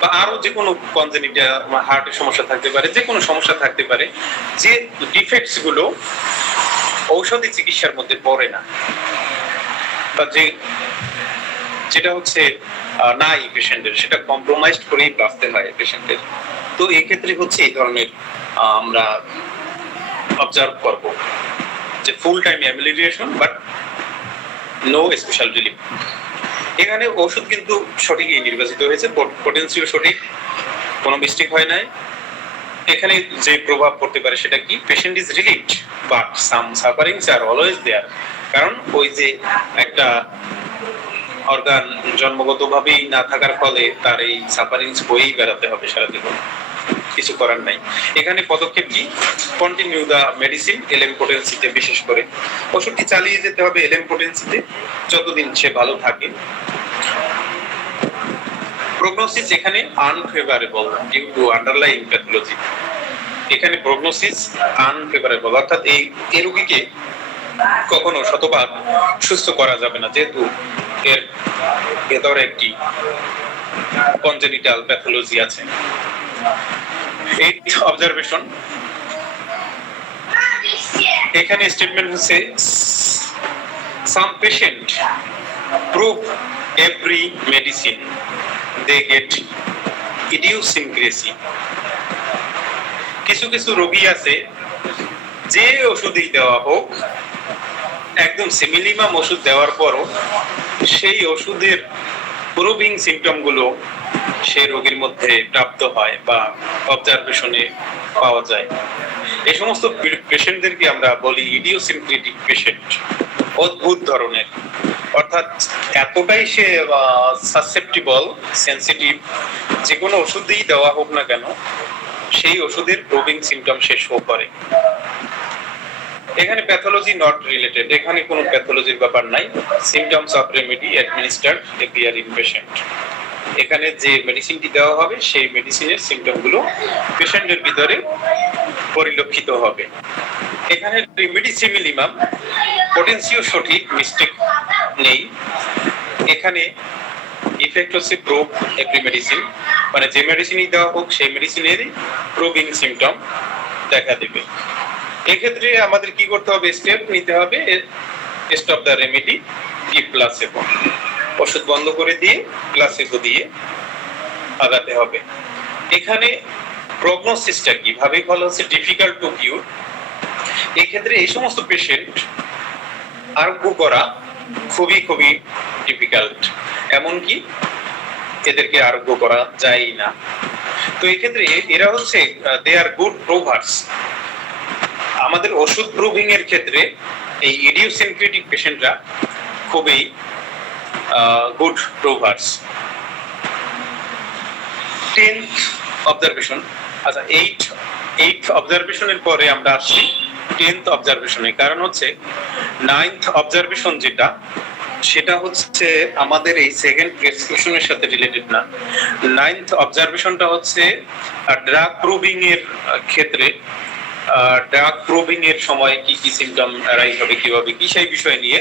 বা আরো যে কোনো কনজেনিটাল হার্টের সমস্যা থাকতে পারে, যে কোনো সমস্যা থাকতে পারে, যে ডিফেক্টস গুলো ঔষধি চিকিৎসার মধ্যে পড়ে না, বা যেটা হচ্ছে নাই পেশেন্টের, সেটা কম্প্রোমাইজড করেই বাঁচতে হয় পেশেন্টের। তো এই ক্ষেত্রে হচ্ছে এই ধরনের আমরা অবজার্ভ করব যে full time amelioration but no special relief. এখানে ওষুধ কিন্তু সঠিকই নির্বাচিত হয়েছে, পোটেন্সিও সঠিক, কোনো মিস্টেক হয় নাই। এখানে যে প্রভাব পড়তে পারে সেটা কি, patient is relieved but some sufferings are always there. কারণ ওই যে একটা অর্গান জন্মগতভাবেই না থাকার ফলে তার এই সাফারিংস বয়েই বেড়াতে হবে সারা জীবন, কিছু করার নাই। এখানে পদক্ষেপ কি, কন্টিনিউ দা মেডিসিন এলএম পোটেন্সিতে, বিশেষ করে ওষুধটি চালিয়ে যেতে হবে এলএম পোটেন্সিতে যতদিন সে ভালো থাকে। প্রগনোসিস এখানে unfavourable due to underlying pathology. এখানে প্রগনোসিস আনফেভারেবল, অর্থাৎ এই রোগীকে কখনো শতভাগ সুস্থ করা যাবে না, যেহেতু এর ভেতরে একটি কনজেনিটাল প্যাথোলজি আছে। এইট অবজারভেশন, এখানে স্টেটমেন্ট হচ্ছে some patient prove every medicine they get idiosyncrasy। কিছু কিছু রোগী আছে যে ওষুধই দেওয়া হোক, একদম সিমিলিমাম ওষুধ দেওয়ার পরও সেই ওষুধের প্রুভিং সিমটম গুলো সেই রোগীর মধ্যে প্রাপ্ত হয় বা অবজারভেশনে পাওয়া যায়। এই সমস্ত পেশেন্টদেরকে আমরা বলি ইডিওসিনক্রেটিক পেশেন্ট, অদ্ভুত ধরনের, অর্থাৎ এতটাই সে সাসেপ্টিবল, সেনসিটিভ, যে কোনো ওষুধই দেওয়া হোক না কেন সেই ওষুধের প্রুভিং সিমটম সে শো করে। এখানে প্যাথোলজি নট রিলেটেড, এখানে কোনো প্যাথোলজির ব্যাপার নাই। Symptoms of remedy administered appear in patient, এখানে যে মেডিসিনটি দেওয়া হবে সেই মেডিসিনের সিমটম গুলো পেশেন্টের ভিতরে পরিলক্ষিত হবে। এখানে রেমেডি সিমিলিমাম, পোটেন্সিও সঠিক, মিস্টেক নেই। এখানে ইফেক্ট হচ্ছে প্রুভ এভরি মেডিসিন, মানে যে মেডিসিনই দেওয়া হোক সেই মেডিসিনেরই প্রুভিং সিমটম দেখা দেবে। এক্ষেত্রে আমাদের কি করতে হবে, স্টেপ নিতে হবে, স্টপ দ্য রেমেডি, গিভ প্লাসেবো, ওষুধ বন্ধ করে দিয়ে প্লাসেবো দিয়ে আগাতে হবে। এখানে প্রগনোসিসটা কিভাবে ভালো হচ্ছে, ডিফিকাল্ট টু কিউর। এক্ষেত্রে এই সমস্ত পেশেন্ট আরোগ্য করা খুবই খুবই ডিফিকাল্ট, এমনকি এদেরকে আরোগ্য করা যায় না। তো এক্ষেত্রে এরা হচ্ছে দে আর গুড প্রোভার্স। আমাদের ওষুধ প্রুভিং এর ক্ষেত্রে এই ইডিওসিনক্রেটিক পেশেন্টরা খুবই গুড প্রোভার্স। 10th অবজারভেশন, আচ্ছা এইট অবজারভেশনের পরে আমরা আসছি 10th অবজারভেশনে। কারণ হচ্ছে 9th অবজারভেশন যেটা, সেটা হচ্ছে আমাদের এই সেকেন্ড প্রেসক্রিপশনের সাথে রিলেটেড না। 9th অবজারভেশনটা হচ্ছে ড্রাগ প্রুভিং এর ক্ষেত্রে, ড্রাগ প্রুভিং এর সময় কি কি সিমটম রাইজ হবে, কিভাবে কি, সেই বিষয় নিয়ে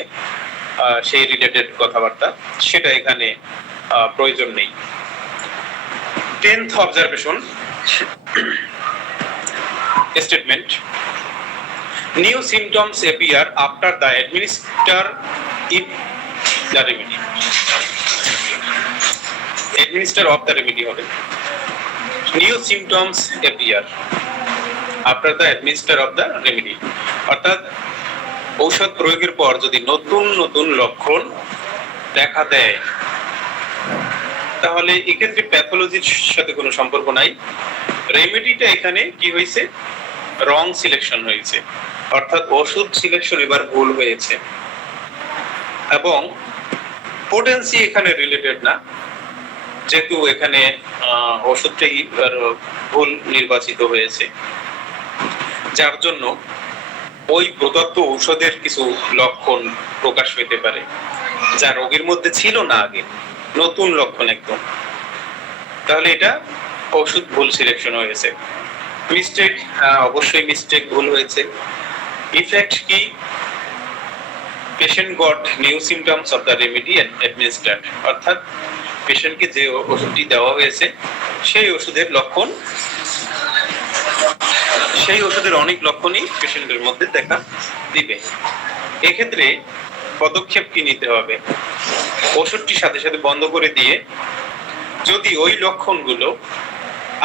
সেই রিলেটেড কথাবার্তা, সেটা এখানে প্রয়োজন নেই। 10th observation statement, new symptoms appear after the administer if the remedy, administer of the remedy হবে, new symptoms appear after the administer of the remedy, অর্থাৎ ঔষধ প্রয়োগের পর যদি নতুন নতুন লক্ষণ দেখা দেয়, তাহলে এক্ষেত্রে প্যাথোলজির সাথে কোনো সম্পর্ক নাই। রেমেডিটা এখানে কি হয়েছে, রং সিলেকশন হয়েছে, অর্থাৎ ওষুধ সিলেকশন এবার ভুল হয়েছে, এবং পোটেন্সি এখানে রিলেটেড না, যেহেতু এখানে ওষুধটাই ভুল নির্বাচিত হয়েছে, যার জন্য ওই প্রদত্ত ঔষধের কিছু লক্ষণ প্রকাশ পেতে পারে যা রোগীর মধ্যে ছিল না আগে, নতুন লক্ষণ একদম। তাহলে এটা ওষুধ ভুল সিলেকশন হয়েছে। মিস্টেক, অবশ্যই মিস্টেক, ভুল হয়েছে। ইফেক্ট কি? Patient goat new symptoms of the remedy administered, অর্থাৎ পেশেন্টকে যে ওষুধটি দেওয়া হয়েছে সেই ওষুধের লক্ষণ, সেই ওষুধের অনেক লক্ষণই পেশেন্টের মধ্যে দেখা দিবে। এক্ষেত্রে পদক্ষেপ কি নিতে হবে? ওষুধটি সাথে সাথে বন্ধ করে দিয়ে যদি ওই লক্ষণগুলো,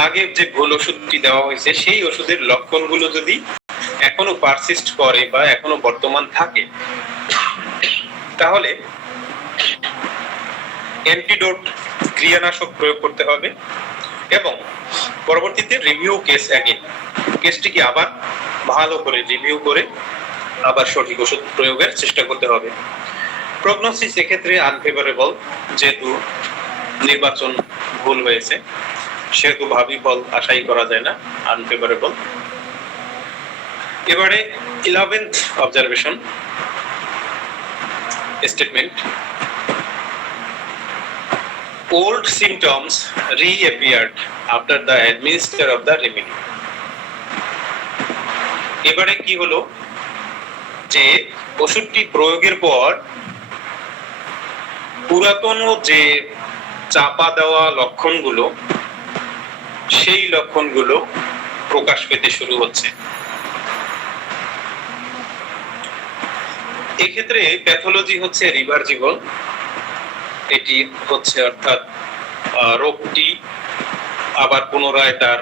আগে যে ভুল ওষুধটি দেওয়া হয়েছে সেই ওষুধের লক্ষণগুলো যদি এখনো পারসিস্ট করে বা এখনো বর্তমান থাকে, তাহলে অ্যান্টিডোট, ক্রিয়ানাশক প্রয়োগ করতে হবে এবং পরবর্তীতে রিভিউ কেস, আগে কেসটিকে আবার ভালো করে রিভিউ করে আবার সঠিক ওষুধ প্রয়োগের চেষ্টা করতে হবে। প্রগনোসিস এক্ষেত্রে আনফেভারেবল, যেহেতু নির্বাচন ভুল হয়েছে সেহেতু ভাবি ফল আশাই করা যায় না, আনফেভারেবল। এবারে 11th observation statement, old symptoms reappeared after the administer of the remedy. এবারে কি হলো যে ওষুধটি প্রয়োগের পর পুরাতন যে চাপা দেওয়া লক্ষণগুলো, সেই লক্ষণগুলো প্রকাশ পেতে শুরু হচ্ছে। এক্ষেত্রে প্যাথোলজি হচ্ছে রিভার্সিবল, এটি হচ্ছে অর্থাৎ রোগটি আবার পুনরায় তার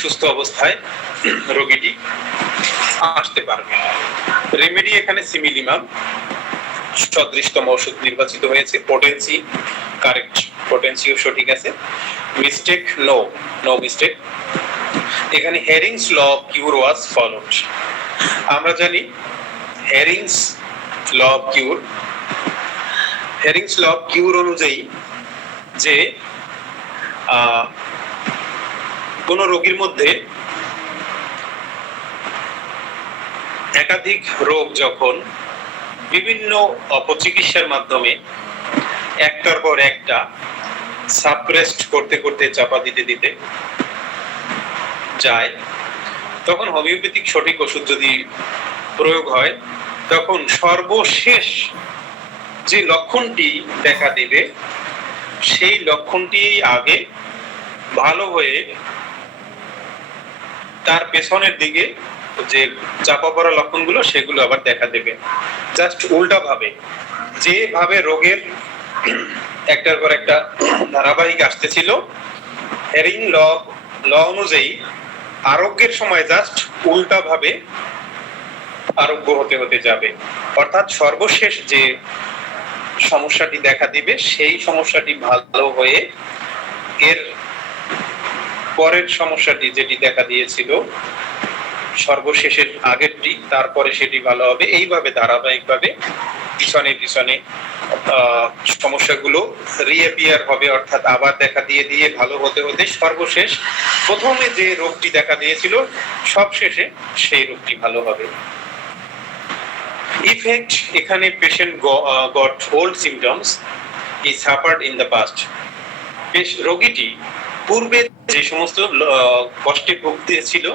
সুস্থ অবস্থায় রোগীটি আসতে পারবে। রেমেডি এখানে সিমিলিমাম সদৃশতম ওষুধ নির্বাচিত হয়েছে। পোটেন্সি কারেক্ট, পোটেন্সিও সঠিক আছে। Mistake no, no mistake. এখানে Hering's law of কিউর was followed. আমরা জানি হেরিংস ল অফ কিউর, হেরিংস ল অফ কিউর অনুযায়ী যে কোন রোগীর মধ্যে একাধিক রোগ যখন বিভিন্ন অপচিকিৎসার মাধ্যমে একটার পর একটা সাপ্রেসড করতে করতে, চাপা দিতে দিতে যায়, তখন হোমিওপ্যাথিক সঠিক ওষুধ যদি প্রয়োগ হয় তখন সর্বশেষ যে লক্ষণটি দেখা দিবে সেই লক্ষণটি আগে ভালো হয়ে তার পেছনের দিকে যে চাপা পড়া লক্ষণগুলো সেগুলো আবার দেখা দেবে। জাস্ট উল্টা ভাবে, যেভাবে রোগের একটার পর একটা ধারাবাহিক আসতেছিল, হেরিং ল অনুযায়ী আরোগ্যের সময় জাস্ট উল্টা ভাবে আরোগ্য হতে হতে যাবে। অর্থাৎ সর্বশেষ যে সমস্যাটি দেখা দিবে সেই সমস্যাটি ভালো হয়ে এর পরের সমস্যাটি যেটি দেখা দিয়েছিল সর্বশেষের আগেরটি, তারপরে সেটি ভালো হবে। এইভাবে ধারাবাহিকভাবে পিছনে পিছনে সমস্যাগুলো রিঅ্যাপিয়ার হবে, অর্থাৎ আবার দেখা দিয়ে দিয়ে ভালো হতে হতে সর্বশেষ প্রথমে যে রোগটি দেখা দিয়েছিল সবশেষে সেই রোগটি ভালো হবে। ইফেক্ট, এখানে patient got old symptoms he suffered in the past. রোগীটি পূর্বে যে সমস্ত কষ্টে ভুগতেছিল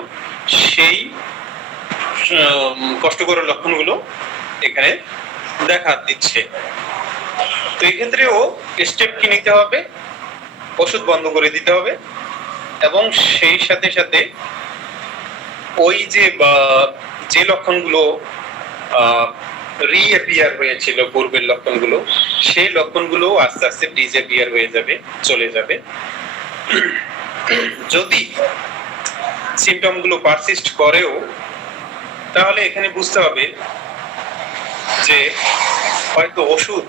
সেই কষ্টকর লক্ষণগুলো এখানে দেখা দিচ্ছে। তো এই ক্ষেত্রেও স্টেপ কি নিতে হবে? ওষুধ বন্ধ করে দিতে হবে এবং সেই সাথে সাথে ওই যে লক্ষণগুলো রিঅ্যাপিয়ার হয়েছিল, পূর্বের লক্ষণগুলো, সেই লক্ষণগুলো আস্তে আস্তে ডিসঅ্যাপিয়ার হয়ে যাবে, চলে যাবে। যদি সিমটম গুলো পারসিস্ট করেও তাহলে এখানে বুঝতে হবে যে হয়তো ওষুধ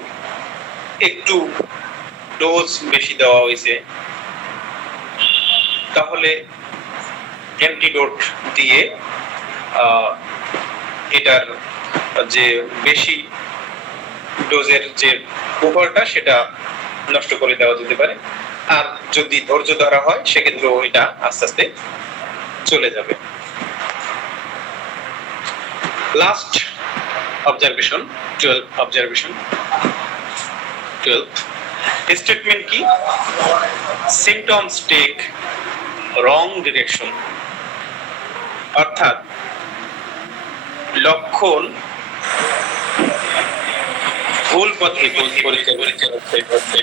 একটু ডোজ বেশি দেওয়া হয়েছে, তাহলে অ্যান্টিডোট দিয়ে এটার যে বেশি ডোজের যে কুফলটা সেটা নষ্ট করে দেওয়া যেতে পারে। আর যদি ধৈর্য ধরা হয় সেক্ষেত্রেও এটা আস্তে আস্তে চলে যাবে। Last observation, 12 observation. 12 স্টেটমেন্ট কি? সিমটমস টেক রং ডিরেকশন, অর্থাৎ লক্ষণ ভুল পথে পরিচালিত হচ্ছে।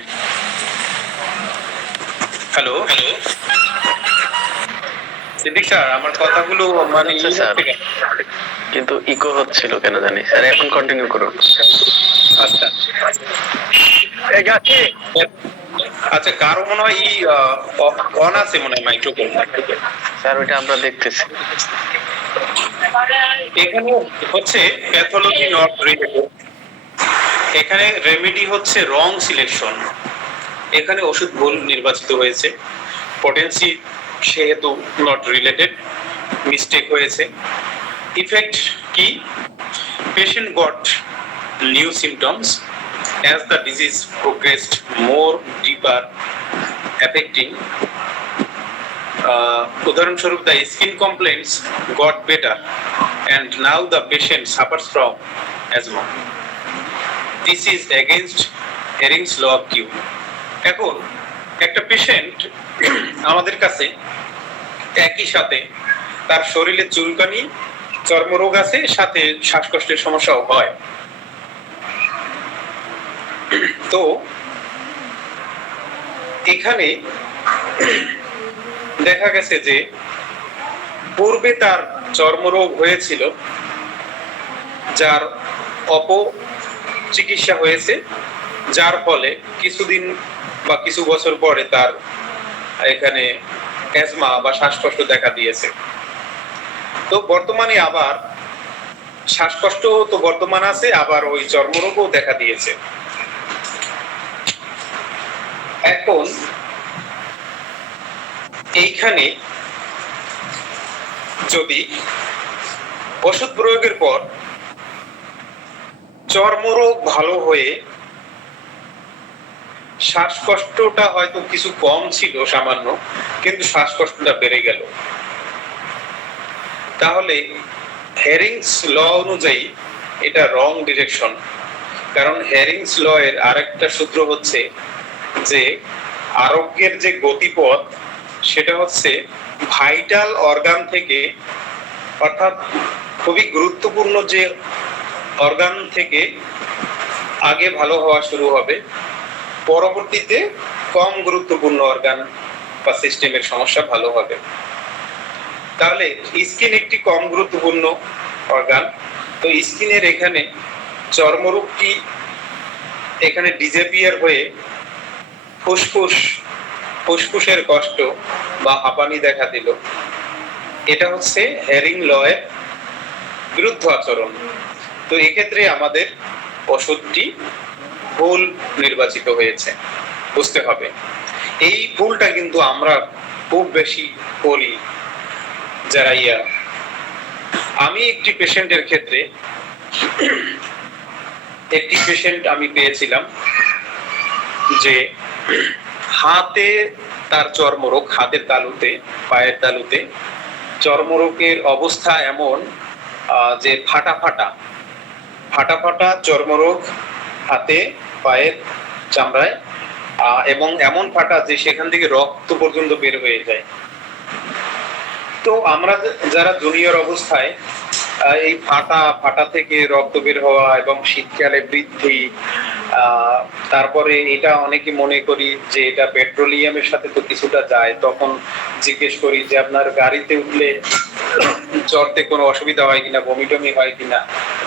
হ্যালো সিদ্দিক স্যার, আমার কথাগুলো মানে আচ্ছা স্যার, কিন্তু ইকো হচ্ছিল কেন জানি স্যার। এখন কন্টিনিউ করুন। আচ্ছা আচ্ছা, কারো মনে হয় অন আছে মনে হয় মাইক্রোফোন। স্যার ওইটা আমরা দেখতেছি। এখানে হচ্ছে প্যাথোলজি নট রিলেটেড, এখানে রেমেডি হচ্ছে রং সিলেকশন। এখানে ওষুধ ভুল নির্বাচিত হয়েছে, পটেন্সি সেহেতু নট রিলেটেড, মিস্টেক হয়েছে। ইফেক্ট কি? Patient goat new symptoms as the disease progressed more deeper affecting উদাহরণস্বরূপ the skin complaints got better and now the patient suffers from asthma. This is against Hering's law of Q. এখন একটা patient আমাদের কাছে একই সাথে তার শরীরে চুলকানি, চর্মরোগ আছে, সাথে শ্বাসকষ্টের সমস্যাও হয়। তো এখানে দেখা গেছে যে পূর্বে তার চর্মরোগ হয়েছিল, যার অপচিকিৎসা হয়েছে, যার ফলে কিছুদিন বা কিছু বছর পরে তার এখানে অ্যাজমা বা শ্বাসকষ্ট দেখা দিয়েছে। তো বর্তমানে আবার শ্বাসকষ্ট তো বর্তমান আছে, আবার ওই চর্মরোগও দেখা দিয়েছে। এখন এইখানে যদি ওষুধ প্রয়োগের পর চর্মরোগ ভালো হয়ে শ্বাসকষ্টটা হয়তো কিছু কম ছিল সামান্য, কিন্তু শ্বাসকষ্টটা বেড়ে গেল, তাহলে হেরিংস ল অনুযায়ী এটা রং ডিরেকশন। কারণ হেরিংস ল এর আরেকটা সূত্র হচ্ছে যে আরোগ্যের যে গতিপথ সেটা হচ্ছে ভাইটাল অর্গান থেকে, অর্থাৎ খুবই গুরুত্বপূর্ণ যে অর্গান থেকে আগে ভালো হওয়া শুরু হবে, পরবর্তীতে কম গুরুত্বপূর্ণ অর্গান বা সিস্টেমের সমস্যা ভালো হবে। তাহলে স্কিন একটি কম গুরুত্বপূর্ণ অর্গান, তো স্কিনের এখানে চর্মরোগটি এখানে ডিজেপিয়ার হয়ে ফুসফুসের কষ্ট বা হাঁপানি দেখা দিল। এটা হচ্ছে হেরিং ল এর বিরুদ্ধ আচরণ। তো এক্ষেত্রে আমাদের ওষুধটি ভুল নির্বাচিত হয়েছে, বুঝতে হবে। এই ভুলটা কিন্তু আমরা খুব বেশি করি যারা আমি একটি পেশেন্টের ক্ষেত্রে একটি পেশেন্ট আমি পেয়েছিলাম যে হাতে তার চর্মরোগ, হাতের তালুতে, পায়ের তালুতে চর্মরোগের অবস্থা এমন যে ফাটা ফাটা চর্মরোগ হাতে, পায়ের চামড়ায়, এবং এমন ফাটা যে সেখান থেকে রক্ত পর্যন্ত বের হয়ে যায়। তো আমরা যারা জুনিয়র অবস্থায় এই ফাটা থেকে রক্ত বের হওয়া এবং শীতকালে বৃদ্ধি, তারপরে এটা অনেকে মনে করি যে এটা পেট্রোলিয়ামের সাথে তো কিছুটা যায়, তখন জিজ্ঞেস করি যে আপনার গাড়িতে উঠলে চড়তে কোনো অসুবিধা হয় কিনা, বমি টমি হয় কিনা।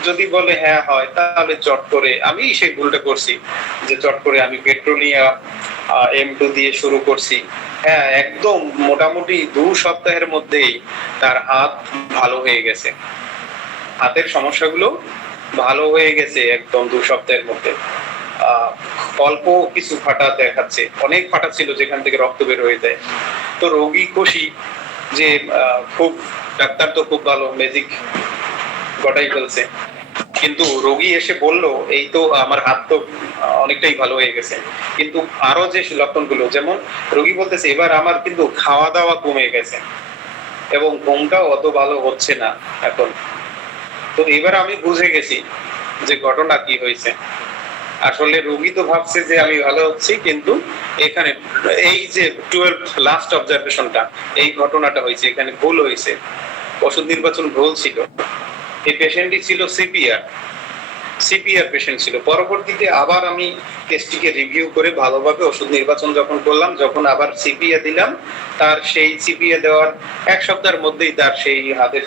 যদি বলে হ্যাঁ হয়, তাহলে চট করে, আমি সেই ভুলটা করছি যে চট করে আমি পেট্রোলিয়াম M2 দিয়ে শুরু করছি। হ্যাঁ, একদম মোটামুটি 2 সপ্তাহের মধ্যেই তার হাত ভালো হয়ে গেছে, হাতের সমস্যাগুলো ভালো হয়ে গেছে একদম 2 সপ্তাহের মধ্যে। অল্প কিছু ফাটা দেখাচ্ছে, অনেক ফাটা ছিল যেখান থেকে রক্ত বের হয়ে যায়। তো রোগী খুশি যে খুব, ডাক্তার তো খুব ভালো ম্যাজিক গটাই ফেলছে। কিন্তু রোগী এসে বলল এই তো আমার হাত তো অনেকটাই ভালো হয়ে গেছে, কিন্তু আরো যে লক্ষণগুলো, যেমন রোগী বলতেছে এবার আমার কিন্তু খাওয়া দাওয়া কমে গেছে এবং ঘুমটাও অত ভালো হচ্ছে না এখন। তো এবার আমি বুঝে গেছি যে ঘটনা কি হয়েছে। আসলে রোগী তো ভাবছে যে আমি ভালো হচ্ছি, কিন্তু এখানে এই যে 12 লাস্ট অবজারভেশনটা, এই ঘটনাটা হয়েছে, এখানে ভুল হয়েছে, ওষুধ নির্বাচন ভুল ছিল। এই পেশেন্টটি ছিল সিপিআর পেশেন্ট ছিল। পরবর্তীতে আবার আমি কেসটিকে রিভিউ করে ভালোভাবে ওষুধ নির্বাচন যখন করলাম, যখন আবার সিপিএ দিলাম, তার সেই সিপিএ দেওয়ার এক সপ্তাহের মধ্যেই তার সেই হাতের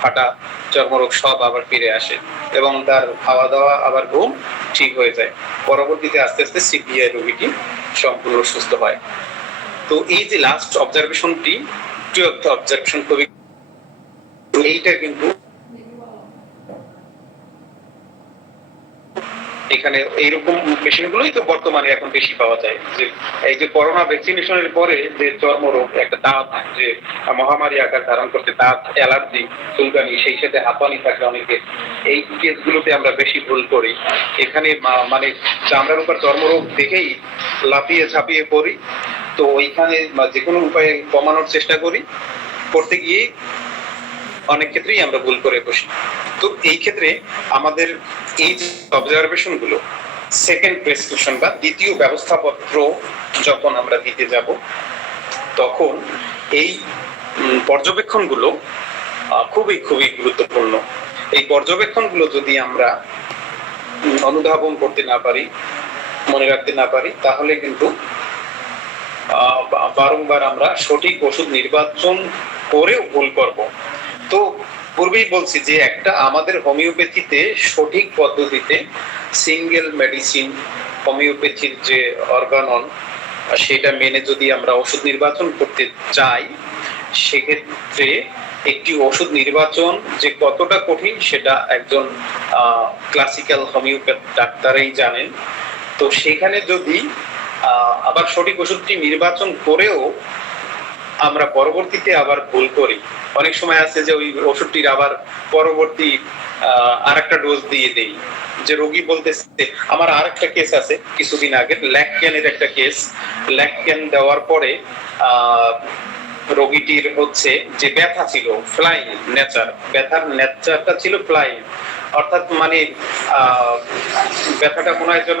ফাটা চর্মরোগ সব আবার ফিরে আসে এবং তার খাওয়া দাওয়া আবার ঘুম ঠিক হয়ে যায়। পরবর্তীতে আস্তে আস্তে সিপিএ রোগীটি সম্পূর্ণ সুস্থ হয়। তো এই যে লাস্ট অবজারভেশনটি, 12th অবজারভেশন, খুবই এইটা কিন্তু এখানে এইরকম পেশেন্টগুলোই তো বর্তমানে এখন বেশি পাওয়া যায়। যে এই যে করোনা ভ্যাকসিনেশনের পরে যে চর্মরোগ, একটা দাঁত যে মহামারী আকার ধারণ করতে, দাঁত অ্যালার্জি, চুলকানি, সেই সাথে হাঁপানি থাকে অনেকে, এই কেসগুলোতে আমরা বেশি ভুল করি। এখানে মানে চামড়ার উপর চর্মরোগ দেখেই লাফিয়ে ঝাঁপিয়ে পড়ি, তো ওইখানে যে কোনো উপায়ে কমানোর চেষ্টা করি, করতে গিয়ে অনেক ক্ষেত্রেই আমরা ভুল করে বসি। তো এই ক্ষেত্রে আমাদের এই যে অবজারভেশন গুলো, সেকেন্ড প্রেসক্রিপশন বা দ্বিতীয় ব্যবস্থাপত্র যখন আমরা দিতে যাব, তখন এই পর্যবেক্ষণগুলো খুবই খুবই গুরুত্বপূর্ণ। এই পর্যবেক্ষণগুলো যদি আমরা অনুধাবন করতে না পারি, মনে রাখতে না পারি, তাহলে কিন্তু বারংবার আমরা সঠিক ওষুধ নির্বাচন করেও ভুল করব। তো পূর্বেই বলছি যে একটা আমাদের হোমিওপ্যাথিতে সঠিক পদ্ধতিতে সিঙ্গেল মেডিসিন, হোমিওপ্যাথির যে অর্গানন, সেটা মেনে যদি আমরা ওষুধ নির্বাচন করতে চাই, সেক্ষেত্রে একটি ওষুধ নির্বাচন যে কতটা কঠিন সেটা একজন ক্লাসিক্যাল হোমিওপ্যাথ ডাক্তারই জানেন। তো সেখানে যদি আবার সঠিক ওষুধটি নির্বাচন করেও আমরা পরবর্তীতে আবার ভুল করি, অনেক সময় আছে যে ওই ওষুধটির আবার পরবর্তী আরেকটা ডোজ দিয়ে দেই। যে রোগী বলতেছে, আমার আরেকটা কেস আছে কিছুদিন আগে, ল্যাকক্যানের একটা কেস। ল্যাকক্যান দেওয়ার পরে রোগীটির হচ্ছে যে ব্যথা ছিল ফ্লাইং নেচার, ব্যথার নেচারটা ছিল ফ্লাইং, অর্থাৎ মানে ব্যথাটা মনে হয় যেন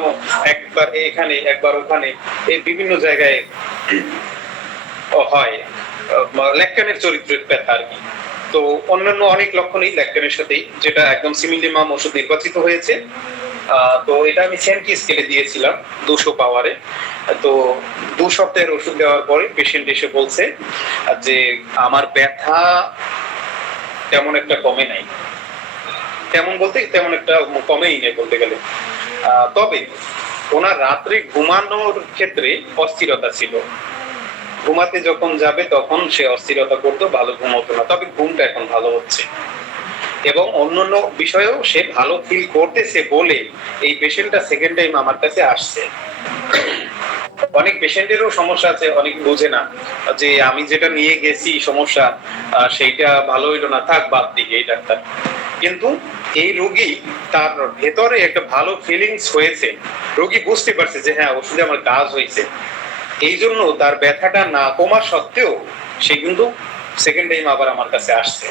একবার এখানে একবার ওখানে, এই বিভিন্ন জায়গায় হয়, ল্যাকক্যানের চরিত্রের ব্যথা আর কি। তো অন্যান্য অনেক লক্ষণই ল্যাকক্যানের সাথেই, যেটা একদম সিমিলিমাম ওষুধ নির্বাচিত হয়েছে। তো এটা আমি সেন্টি স্কেলে দিয়েছিলাম 200 পাওয়ারে। তো 2 সপ্তাহের ওষুধ দেওয়ার পরে পেশেন্ট এসে বলছে যে আমার ব্যথা তেমন একটা কমে নাই, তেমন বলতে তেমন একটা কমেই নেই বলতে গেলে। তবে ওনার রাত্রে ঘুমানোর ক্ষেত্রে অস্থিরতা ছিল, ঘুমাতে যখন যাবে তখন সে অস্থিরতা করতো, ভালো ঘুম হতো না। তবে ঘুমটা এখন ভালো হচ্ছে এবং অন্যান্য বিষয়েও সে ভালো ফিল করতেছে বলে এই পেশেন্টটা সেকেন্ড টাইম আমার কাছে আসছে। অনেক পেশেন্টেরও সমস্যা আছে, অনেক বোঝে না যে আমি যেটা নিয়ে গেছি সমস্যা, সেইটা ভালো হইলো না, থাক বাদ দিকে এই ডাক্তার। কিন্তু এই রোগী, তার ভেতরে একটা ভালো ফিলিংস হয়েছে, রোগী বুঝতে পারছে যে হ্যাঁ ওষুধে আমার কাজ হয়েছে, এই জন্য তার ব্যথাটা না কমা সত্ত্বেও সে কিন্তু সেকেন্ড টাইম আবার আমার কাছে আসছে।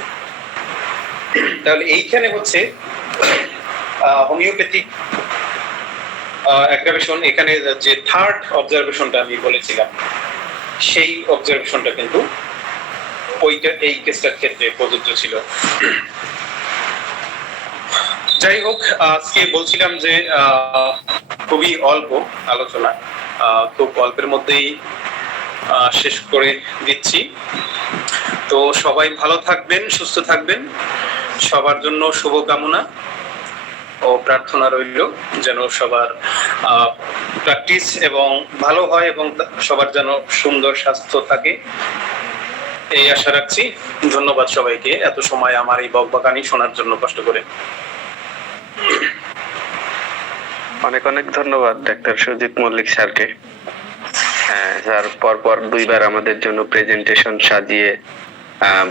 তাহলে এইখানে হচ্ছে হোমিওপ্যাথিক অ্যাগ্রাভেশন, এখানে যে থার্ড অবজারভেশনটা আমি বলেছিলাম, সেই অবজারভেশনটা কিন্তু ওইটা এই কেসটার ক্ষেত্রে প্রযোজ্য ছিল। যাই হোক, আজকে বলছিলাম যে খুবই অল্প আলোচনা, খুব অল্পের মধ্যেই শেষ করে দিচ্ছি। তো সবাই ভালো থাকবেন, সুস্থ থাকবেন, সবার জন্য শুভকামনা ও প্রার্থনা রইল যেন সবার প্র্যাকটিস এবং ভালো হয় এবং সবার যেন সুন্দর স্বাস্থ্য থাকে, এই আশা রাখছি। ধন্যবাদ সবাইকে এত সময় আমার এই বকবকানি শোনার জন্য কষ্ট করে। অনেক অনেক ধন্যবাদ ডাক্তার সুজিত মল্লিক স্যারকে। হ্যাঁ স্যার, পরপর 2বার আমাদের জন্য প্রেজেন্টেশন সাজিয়ে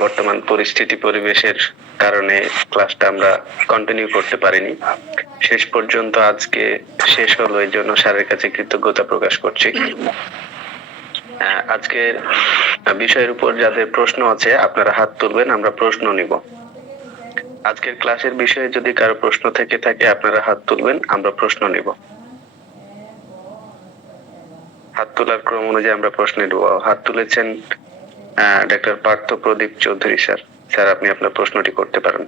বর্তমান পরিস্থিতি পরিবেশের কারণে ক্লাসটা আমরা কন্টিনিউ করতে পারিনি। শেষ পর্যন্ত আজকে শেষ হলো, এই জন্য স্যারের কাছে কৃতজ্ঞতা প্রকাশ করছি। আজকের বিষয়ের উপর যাদের প্রশ্ন আছে আপনারা হাত তুলবেন, আমরা প্রশ্ন নিব। আজকের ক্লাসের বিষয়ে যদি কারো প্রশ্ন থেকে থাকে আপনারা হাত তুলবেন, আমরা প্রশ্ন নিব। হাত তোলার ক্রম অনুযায়ী আমরা প্রশ্ন নিব। হাত তুলেছেন ডক্টর পার্থ প্রদীপ চৌধুরী স্যার। স্যার, আপনি আপনার প্রশ্নটি করতে পারেন।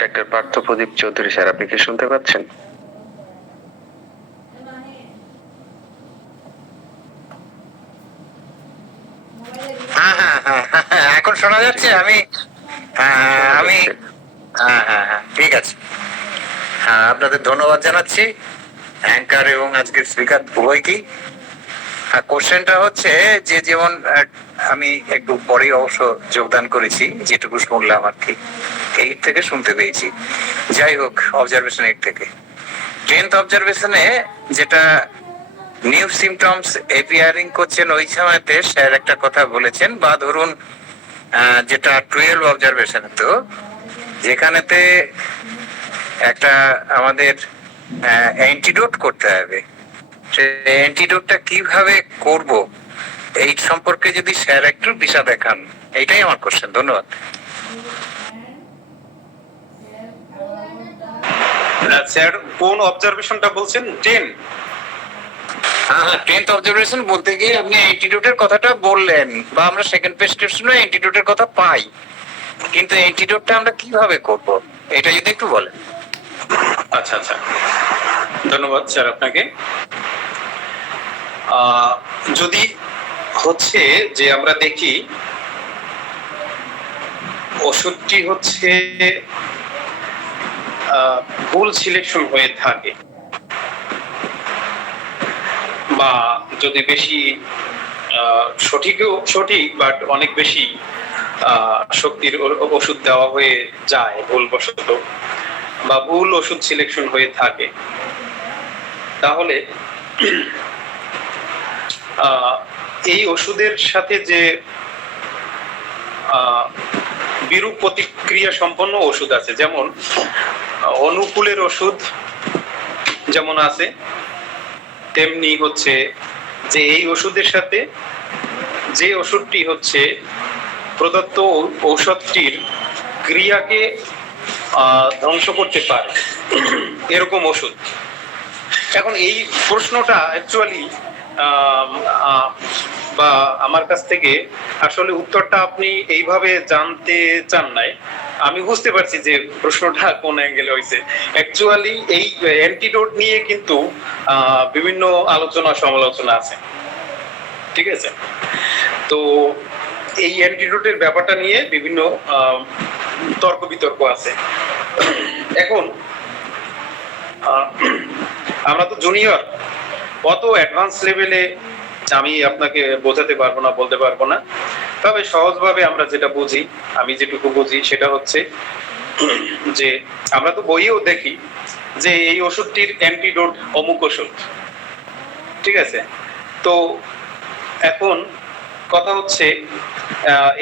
ডক্টর পার্থ প্রদীপ চৌধুরী স্যার, আপনি কি শুনতে পাচ্ছেন? হ্যাঁ হ্যাঁ হ্যাঁ হ্যাঁ, এখন শোনা যাচ্ছে। আমি আমি হ্যাঁ হ্যাঁ হ্যাঁ, ঠিক আছে। হ্যাঁ, আপনাদের ধন্যবাদ জানাচ্ছি, অ্যাঙ্কার এবং আজকের স্পিকার উভয়কেই। কোশ্চেনটা হচ্ছে যে, যেমন আমি একটু পরে অবশ্য যোগদান করেছি, যেটুকু শুনলাম আর কি, 8 থেকে শুনতে পেয়েছি। যাই হোক, অবজারভেশন 8 থেকে 10th অবজারভেশনে যেটা নিউ সিমটমস অ্যাপিয়ারিং করছেন, ওই সময়তে স্যার একটা কথা বলেছেন, বা ধরুন যেটা 12 অবজারভেশনে, তো যেখানেতে একটা আমাদের অ্যান্টিডোট করতে হবে, সেই অ্যান্টিডোটটা কিভাবে করব এই সম্পর্কে যদি স্যার একটু দিশা দেখান, এইটাই আমার কোশ্চেন। ধন্যবাদ। স্যার, কোন অবজারভেশনটা বলছেন? 10? হ্যাঁ হ্যাঁ, 10th অবজারভেশন বলতে গিয়ে আপনি অ্যান্টিডোটের কথাটা বললেন, বা আমরা সেকেন্ড প্রেসক্রিপশনে অ্যান্টিডোটের কথা পাই, কিন্তু অ্যান্টিডোটটা আমরা কিভাবে করব এটা যদি একটু বলেন। আচ্ছা আচ্ছা, ধন্যবাদ স্যার আপনাকে। যদি হচ্ছে যে আমরা দেখি ওষুধটি হচ্ছে ভুল সিলেকশন হয়ে থাকে, বা যদি বেশি সঠিকও সঠিক বাট অনেক বেশি শক্তির ওষুধ দেওয়া হয়ে যায় ভুলবশত, বা ভুল ওষুধ সিলেকশন হয়ে থাকে, তাহলে এই ওষুধের সাথে যে বিরূপ প্রতিক্রিয়া সম্পন্ন ওষুধ আছে, যেমন অনুকূলের ওষুধ যেমন আছে, তেমনি হচ্ছে যে এই ওষুধের সাথে যে ওষুধটি হচ্ছে প্রদত্ত ঔষধটির ক্রিয়াকে ধ্বংস করতে পারে, এরকম ওষুধ। এখন এই প্রশ্নটা অ্যাকচুয়ালি বা আমার কাছ থেকে আসলে উত্তরটা আপনি এইভাবে জানতে চান নাই, আমি বুঝতে পারছি যে প্রশ্নটা কোন অ্যাঙ্গেলে হয়েছে। অ্যাকচুয়ালি এই অ্যান্টিডোট নিয়ে কিন্তু বিভিন্ন আলোচনা সমালোচনা আছে, ঠিক আছে? তো এই অ্যান্টিডোটের ব্যাপারটা নিয়ে বিভিন্ন তর্ক বিতর্ক আছে। এখন আমরা তো জুনিয়র, অত অ্যাডভান্স লেভেলে আমি আপনাকে বোঝাতে পারবো না, বলতে পারবো না। তবে সহজভাবে আমরা যেটা বুঝি, আমি যেটুকু বুঝি সেটা হচ্ছে যে আমরা তো বইয়েও দেখি যে এই ওষুধটির অ্যান্টিডোট অমুক ওষুধ, ঠিক আছে? তো এখন কথা হচ্ছে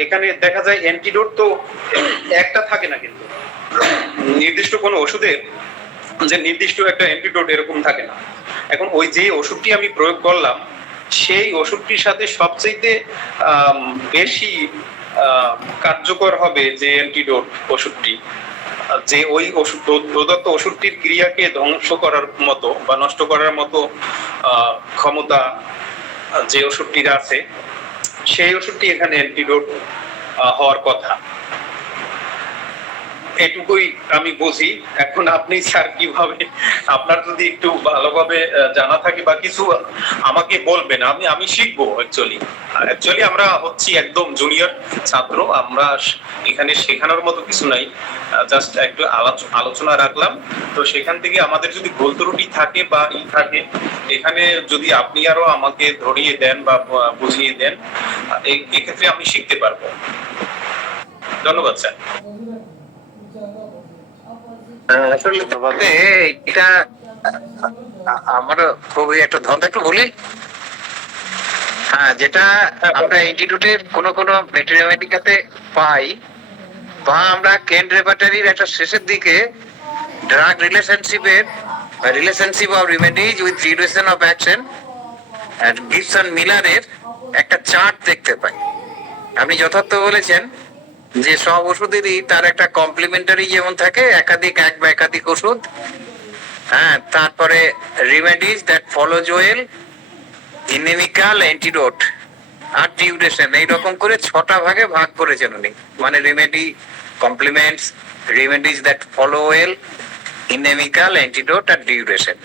এখানে দেখা যায় অ্যান্টিডোট তো একটা থাকে না, কিন্তু নির্দিষ্ট কোনো ওষুধের যে নির্দিষ্ট একটা অ্যান্টিডোট এরকম থাকে না। এখন ওই যে ওষুধটি আমি প্রয়োগ করলাম, সেই ওষুধটির সাথে সবচেয়ে বেশি কার্যকর হবে যে অ্যান্টিডোট ওষুধটি, যে ওই ওষুধ প্রদত্ত ওষুধটির ক্রিয়াকে ধ্বংস করার মতো বা নষ্ট করার মতো ক্ষমতা যে ওষুধটির আছে, সেই ওষুধটি এখানে অ্যান্টিডোট হওয়ার কথা। এটুকুই আমি বুঝি। এখন আপনি স্যার কিভাবে, আপনার যদি একটু ভালোভাবে জানা থাকে বা কিছু আমাকে বলবেন, আমি শিখবো। অ্যাকচুয়ালি আমরা হচ্ছি একদম জুনিয়র ছাত্র, আমরা এখানে শেখানোর মতো কিছু নাই, জাস্ট একটু আলোচনা রাখলাম। তো সেখান থেকে আমাদের যদি ভুল ত্রুটি থাকে বা থাকে, এখানে যদি আপনি আরো আমাকে ধরিয়ে দেন বা বুঝিয়ে দেন, এক্ষেত্রে আমি শিখতে পারবো। ধন্যবাদ স্যার। আসলে এটা আমারও খুবই একটা ধন্দা, একটু বলি। হ্যাঁ, যেটা আমরা ইনস্টিটিউটের কোন কোন ভেটেরিনারিতে পাই, বা আমরা কেন রেপার্টারির একটা শেষের দিকে drug relationship of remedies with duration of action আর গিবসন মিলারের একটা চার্ট দেখতে পাই। আপনি যথার্থ বলেছেন যে সব ওষুধেরই তার একটা কমপ্লিমেন্টারি যেমন থাকে, একাধিক এক বা একাধিক ওষুধ, হ্যাঁ, তারপরে remedies that follows well, inimical, antidote আর ডিউরেশন, এইরকম করে 6টা ভাগে ভাগ করেছেন উনি। মানে remedy, complements, remedies that follow well, inimical, antidote আর ডিউরেশন।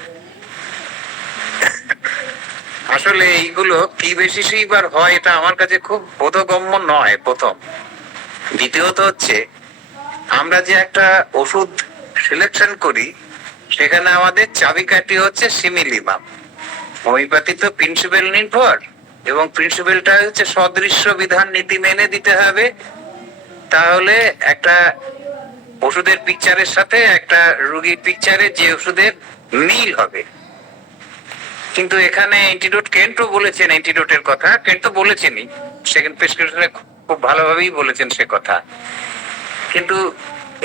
আসলে এইগুলো কি বেশি বার হয় এটা আমার কাছে খুব বোধগম্য নয়, প্রথম। দ্বিতীয়ত হচ্ছে, আমরা যে একটা ওষুধ সিলেকশন করি সেখানে আমাদের চাবিকাঠি হচ্ছে সিমিলিমাম। হোমিওপ্যাথি তো প্রিন্সিপাল নির্ভর, এবং প্রিন্সিপালটা হচ্ছে সদৃশ্য বিধান নীতি মেনে দিতে হবে, তাহলে একটা ওষুধের পিকচারের সাথে একটা রোগীর পিকচারে যে ওষুধের মিল হবে। কিন্তু এখানে অ্যান্টিডোট, কেন্টও বলেছেন অ্যান্টিডোটের কথা, কেন্ট তো বলেছেনই, সেকেন্ড প্রেসক্রিপশনে খুব ভালোভাবেই বলেছেন সে কথা। কিন্তু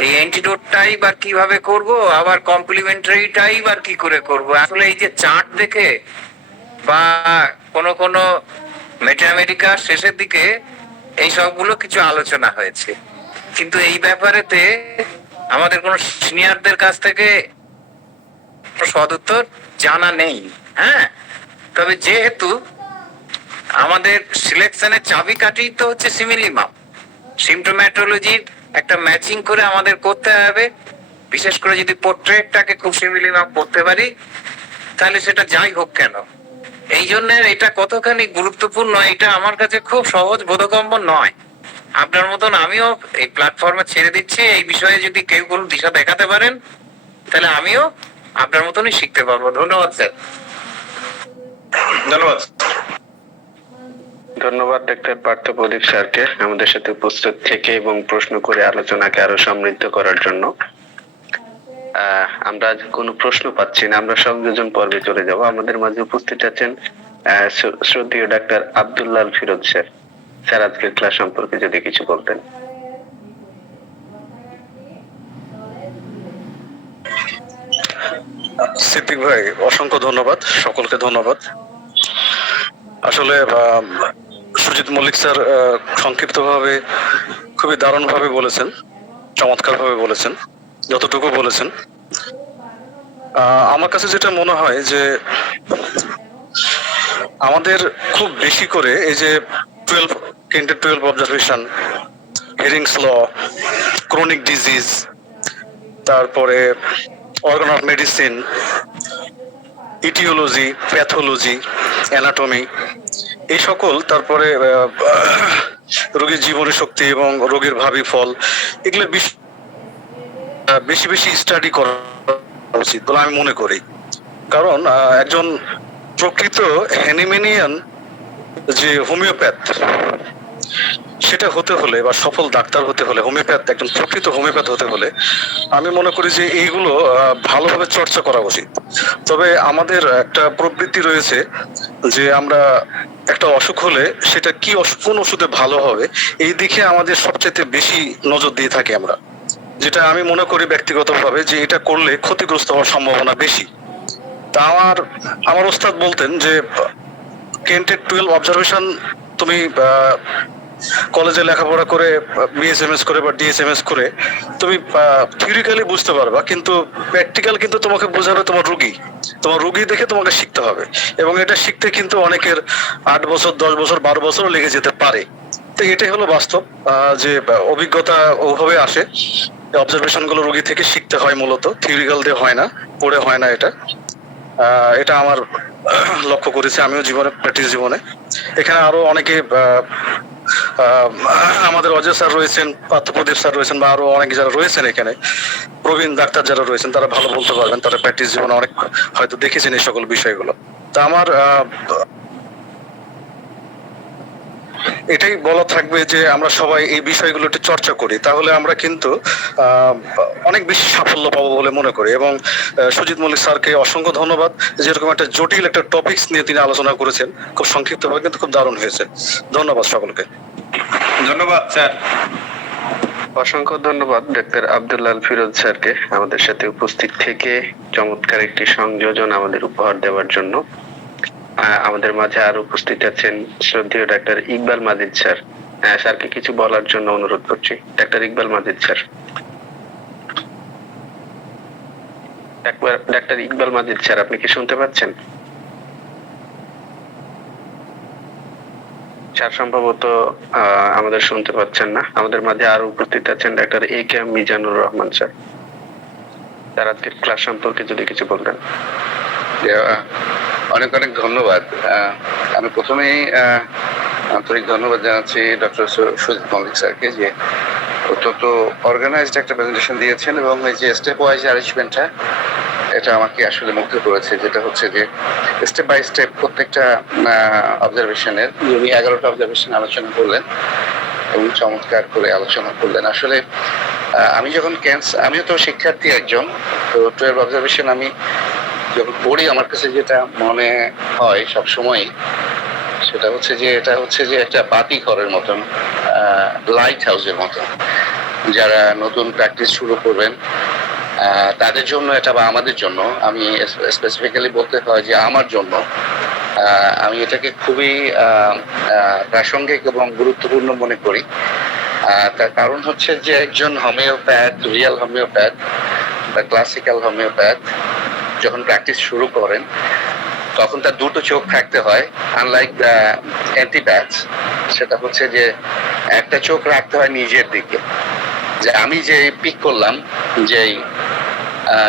এই অ্যান্টিডোটটাই বা কিভাবে করব, আবার কমপ্লিমেন্টারিটাই বা কি করে করব? আসলে এই যে চার্ট দেখে বা কোন কোন মেটামেডিকার শেষের দিকে এই সবগুলো কিছু আলোচনা হয়েছে, কিন্তু এই ব্যাপারেতে আমাদের কোন সিনিয়রদের কাছ থেকে সদুত্তর জানা নেই। হ্যাঁ, তবে যেহেতু আমাদের সিলেকশনের চাবিকাঠি তো হচ্ছে সিমিলিমাম, সিমটোম্যাটোলজির একটা ম্যাচিং করে আমাদের করতে হবে। বিশেষ করে যদি পোর্ট্রেটটাকে খুব সিমিলিমাম করতে পারি, তাহলে সেটা যাই হোক কেন, এই জন্য এটা কতখানি গুরুত্বপূর্ণ এটা আমার কাছে খুব সহজ বোধগম্য নয়। আপনার মতন আমিও এই প্ল্যাটফর্মে ছেড়ে দিচ্ছি, এই বিষয়ে যদি কেউ কোনো দিশা দেখাতে পারেন তাহলে আমিও আপনার মতনই শিখতে পারবো। ধন্যবাদ স্যার। ধন্যবাদ। ধন্যবাদ ডাক্তার পার্থ প্রদীপ স্যারকে আমাদের সাথে উপস্থিত থেকে এবং প্রশ্ন করে আলোচনাকে আরো সমৃদ্ধ করার জন্য। আমরা আজ কোনো প্রশ্ন পাচ্ছি না, আমরা সংযোজন পর্বে চলে যাব। আমাদের মাঝে উপস্থিত আছেন শ্রদ্ধেয় doctor Abdullah Firoz sir. Sir, আজকের ক্লাস সম্পর্কে যদি কিছু বলতেন। সিদ্দিক ভাই, অসংখ্য ধন্যবাদ, সকলকে ধন্যবাদ। আসলে সুজিত মল্লিক স্যার সংক্ষিপ্তভাবে খুবই দারুণভাবে বলেছেন, চমৎকারভাবে বলেছেন, যতটুকু বলেছেন। আমার কাছে যেটা মনে হয় যে আমাদের খুব বেশি করে এই যে 12 observation, Hering's law, chronic disease, তারপরে organ of medicine, aetiology, pathology, anatomy, এই সকল, তারপরে রোগীর জীবনী শক্তি এবং রোগের ভাবি ফল, এগুলো বেশি বেশি স্টাডি করা উচিত বলে আমি মনে করি। কারণ একজন প্রকৃত হ্যানিম্যানিয়ান যে হোমিওপ্যাথ, সেটা হতে হলে বা সফল ডাক্তার হতে হলে, হোমিওপ্যাথ, একজন প্রকৃত হোমিওপ্যাথ হতে হলে আমি মনে করি যে এইগুলো ভালোভাবে চর্চা করা উচিত। তবে আমাদের একটা প্রবৃত্তি রয়েছে যে আমরা একটা অসুখ হলে সেটা কি কোন ওষুধে ভালো হবে এই দিকে আমাদের সবচেয়ে বেশি নজর দিয়ে থাকি আমরা, যেটা আমি মনে করি ব্যক্তিগতভাবে যে এটা করলে ক্ষতিগ্রস্ত হওয়ার সম্ভাবনা বেশি। তা আমার ওস্তাদ বলতেন যে কেন্টের 12 অবজারভেশন তুমি কলেজে লেখাপড়া করে, বিএসএমএস করে বা ডিএসএমএস করে তুমি থিওরিক্যালি বুঝতে পারবা, কিন্তু প্র্যাকটিক্যাল কিন্তু তোমাকে বোঝাবে তোমার রুগী দেখে তোমাকে শিখতে হবে। এবং এটা শিখতে কিন্তু অনেকের 8 বছর, 10 বছর, 12 বছরও লেগে যেতে পারে। তো এটাই হলো বাস্তব, যে অভিজ্ঞতা ওভাবে আসে। অবজারভেশন গুলো রুগী থেকে শিখতে হয়, মূলত থিওরিক্যাল দিয়ে হয় না, পড়ে হয় না। এটা আমার লক্ষ্য করেছি আমিও জীবনে, প্র্যাকটিস জীবনে। এখানে আরো অনেকে আমাদের অজয় স্যার রয়েছেন, পার্থপ্রদীপ স্যার রয়েছেন, বা আরো অনেকে যারা রয়েছেন এখানে, প্রবীণ ডাক্তার যারা রয়েছেন, তারা ভালো বলতে পারবেন, তারা প্র্যাকটিস জীবনে অনেক হয়তো দেখেছেন এই সকল বিষয়গুলো। তা আমার এটাই বলা থাকবে যে আমরা সবাই এই বিষয়গুলো একটু চর্চা করি, তাহলে আমরা কিন্তু অনেক বেশি সাফল্য পাবো বলে মনে করি। এবং সুজিত মল্লিক স্যারকে অসংখ্য ধন্যবাদ, যেরকম একটা জটিল একটা টপিকস নিয়ে তিনি আলোচনা করেছেন খুব সংক্ষিপ্তভাবে, কিন্তু খুব দারুণ হয়েছে। ধন্যবাদ সকলকে। ধন্যবাদ স্যার। অসংখ্য ধন্যবাদ ডাক্তার আব্দুল্লাহ ফিরোজ স্যারকে আমাদের সাথে উপস্থিত থেকে চমৎকার একটি সংযোজন আমাদের উপহার দেওয়ার জন্য। আমাদের মাঝে আর উপস্থিত আছেন শ্রদ্ধেয় ডাক্তার ইকবাল মাজিদ স্যার। স্যারকে কিছু বলার জন্য অনুরোধ করছি, ডাক্তার ইকবাল মাজিদ স্যার। একবার ডাক্তার ইকবাল মাজিদ স্যার, আপনি কি শুনতে পাচ্ছেন? স্যার সম্ভবত আমাদের শুনতে পাচ্ছেন না। আমাদের মাঝে আরো উপস্থিত আছেন doctor A K M Mizanur Rahman sir. Sir আজকের ক্লাস সম্পর্কে যদি কিছু বলতেন। অনেক অনেক ধন্যবাদ। আমি প্রথমেই আন্তরিক ধন্যবাদ জানাচ্ছি ডক্টর সুজিত মল্লিক স্যারকে, যে অত্যন্ত অর্গানাইজড একটা প্রেজেন্টেশন দিয়েছেন, এবং এই যে স্টেপ ওয়াইজ অ্যারেঞ্জমেন্টটা, এটা আমাকে আসলে মুগ্ধ করেছে। যেটা হচ্ছে যে স্টেপ বাই স্টেপ প্রত্যেকটা অবজারভেশনের, উনি 11টা অবজারভেশন আলোচনা করলেন এবং চমৎকার করে আলোচনা করলেন। আসলে আমি যখন আমিও তো শিক্ষার্থী একজন, তো 12 অবজারভেশন আমি যখন পড়ি, আমার কাছে যেটা মনে হয় সবসময়, সেটা হচ্ছে যে এটা হচ্ছে যে একটা বাতি ঘরের মতন, লাইট হাউসের মতন। যারা নতুন প্র্যাকটিস শুরু করবেন তাদের জন্য এটা, বা আমাদের জন্য, আমি স্পেসিফিক্যালি বলতে হয় যে আমার জন্য, আমি এটাকে খুবই প্রাসঙ্গিক এবং গুরুত্বপূর্ণ মনে করি। তার কারণ হচ্ছে যে একজন হোমিওপ্যাথ, রিয়েল হোমিওপ্যাথ বা ক্লাসিক্যাল হোমিওপ্যাথ যখন প্র্যাকটিস শুরু করেন, তখন তার দুটো চোখ থাকতে হয়। আনলাইক দ্য অ্যান্টিপ্যাথস, সেটা হচ্ছে যে একটা চোখ রাখতে হয় নিজের দিকে, যে আমি যে পিক করলাম, যেই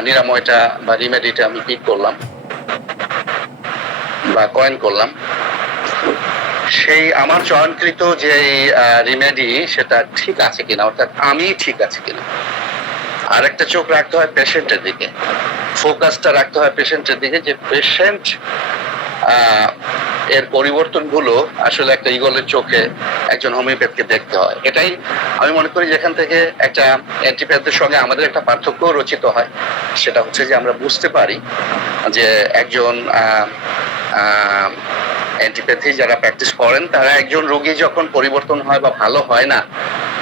নিরাময়টা বা রিমেডিটা আমি পিক করলাম বা কয়েন করলাম, সেই আমার চয়নকৃত যে রিমেডি সেটা ঠিক আছে কিনা, অর্থাৎ আমি ঠিক আছে কিনা। আর একটা চোখ রাখতে হয় পেশেন্টের দিকে, ফোকাসটা রাখতে হয় পেশেন্টের দিকে, যে পেশেন্ট এর পরিবর্তনগুলো আসলে একটা ইগলের চোখে একজন হোমিওপ্যাথকে দেখতে হয়। এটাই আমি মনে করি যেখান থেকে একটা অ্যান্টিপ্যাথের সঙ্গে আমাদের একটা পার্থক্য রচিত হয়, সেটা হচ্ছে যে আমরা বুঝতে পারি যে একজন অ্যান্টিপ্যাথি যারা প্র্যাকটিস করেন, তারা একজন রোগী যখন পরিবর্তন হয় বা ভালো হয় না,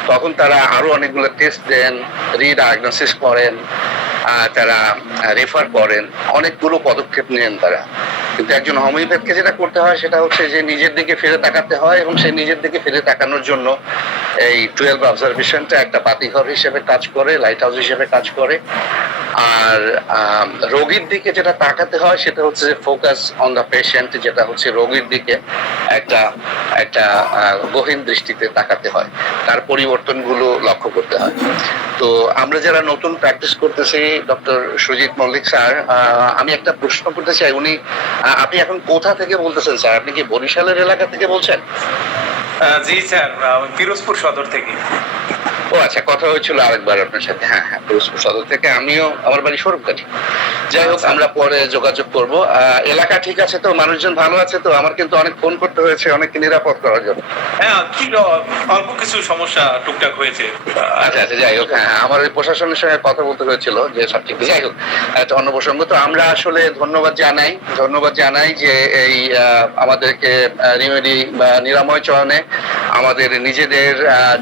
তখন তারা আরো অনেকগুলো টেস্ট দেন, রিডায়াগনোসিস করেন, তারা রেফার করেন, অনেকগুলো পদক্ষেপ নেন তারা। কিন্তু একজন হোমিওপ্যাথকে যেটা করতে হয় সেটা হচ্ছে যে নিজের দিকে ফিরে তাকাতে হয়, এবং সেই নিজের দিকে ফিরে তাকানোর জন্য এই 12 অবজারভেশনটা একটা বাতিঘর হিসেবে কাজ করে, লাইট হাউস হিসেবে কাজ করে। আর রোগীর দিকে যেটা তাকাতে হয় সেটা হচ্ছে যে ফোকাস অন দ্য পেশেন্ট, যেটা হচ্ছে রোগীর দিকে একটা একটা গহীন দৃষ্টিতে তাকাতে হয়, তার পরিবর্তনগুলো লক্ষ্য করতে হয়। তো আমরা যারা নতুন প্র্যাকটিস করতেছি, ডক্টর সুজিত মল্লিক স্যার, আমি একটা প্রশ্ন করতে চাই। আপনি এখন কোথা থেকে বলতেছেন স্যার? আপনি কি বরিশালের এলাকা থেকে বলছেন? জি স্যার, পিরোজপুর সদর থেকে। ও আচ্ছা, কথা হয়েছিল আরেকবার আপনার সাথে। হ্যাঁ হ্যাঁ, পিরোজপুর সদর থেকে। আমিও, আমার বাড়ি স্বরূপকাঠি। যাই হোক, আমরা পরে যোগাযোগ করব। এলাকা ঠিক আছে তো? মানুষজন ভালো আছে তো? আমার কিন্তু অনেক ফোন করতে হয়েছে অনেককে নিরাপদ করার জন্য। হ্যাঁ, কি অল্প কিছু সমস্যা টুকটাক হয়েছে। আচ্ছা আচ্ছা, যাই হোক, হ্যাঁ, আমার ওই প্রশাসনের সঙ্গে কথা বলতে হয়েছিল যে সব ঠিক। যাই হোক, একটা অন্য প্রসঙ্গ। তো আমরা আসলে ধন্যবাদ জানাই যে এই আমাদেরকে রিমেডি বা নিরাময় চয়নে আমাদের নিজেদের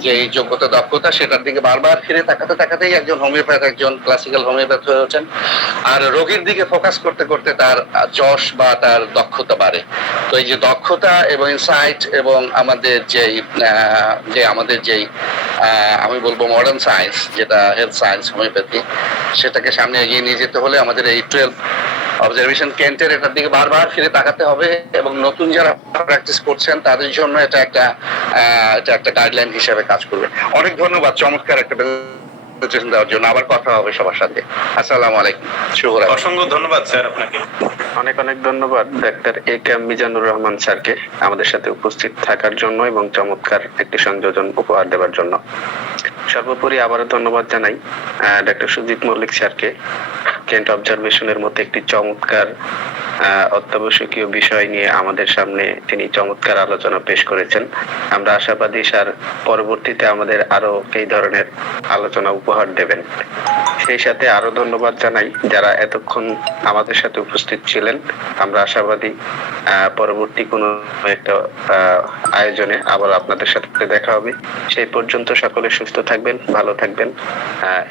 যে যোগ্যতা, দক্ষতা, সেটার দিকে বারবার ফিরে তাকাতেই একজন হোমিওপ্যাথ, একজন ক্লাসিক্যাল হোমিওপ্যাথ হয়ে ওঠেন। আর রোগীর দিকে ফোকাস করতে করতে তার যশ বা তার দক্ষতা বাড়ে। তো এই যে দক্ষতা এবং ইনসাইট এবং আমাদের যেই আমি বলবো মডার্ন সায়েন্স, যেটা হেলথ সায়েন্স হোমিওপ্যাথি, সেটাকে সামনে এগিয়ে নিয়ে যেতে হলে আমাদের এই 12 অবজারভেশন কেন্টের এটার দিকে বারবার ফিরে তাকাতে হবে, এবং নতুন যারা প্র্যাকটিস করছেন তাদের জন্য এটা একটা গাইডলাইন হিসেবে কাজ করবে। অনেক ধন্যবাদ চমৎকার একটা প্রেজেন্টেশন দেওয়ার জন্য। আবার কথা হবে সবার সাথে। আসসালামু আলাইকুম, শুভরাত্রি। অসংখ্য ধন্যবাদ স্যার আপনাকে। অনেক অনেক ধন্যবাদ doctor A K M Mizanur Rahman স্যারকে আমাদের সাথে উপস্থিত থাকার জন্য এবং চমৎকার একটি সংযোজন উপহার দেওয়ার জন্য। সর্বোপরি আবারও ধন্যবাদ জানাই ডাক্তার সুজিত মল্লিক স্যারকে কেন্ট অবজারভেশনের মতো একটি চমৎকার অত্যাবশ্যকীয় বিষয় নিয়ে আমাদের সামনে তিনি চমৎকার আলোচনা পেশ করেছেন। আমরা আশাবাদী স্যার পরবর্তীতে আমাদের আরো এই ধরনের আলোচনা উপহার দেবেন। সেই সাথে আরো ধন্যবাদ জানাই যারা এতক্ষণ আমাদের সাথে উপস্থিত ছিলেন। আমরা আশাবাদী পরবর্তী কোনো একটা আয়োজনে আবার আপনাদের সাথে দেখা হবে। সেই পর্যন্ত সকলে সুস্থ থাকবেন, ভালো থাকবেন,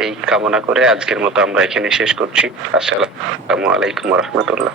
এই কামনা করে আজকের মতো আমরা এখানে শেষ করছি। আসসালামু আলাইকুম ওয়া রাহমাতুল্লাহ।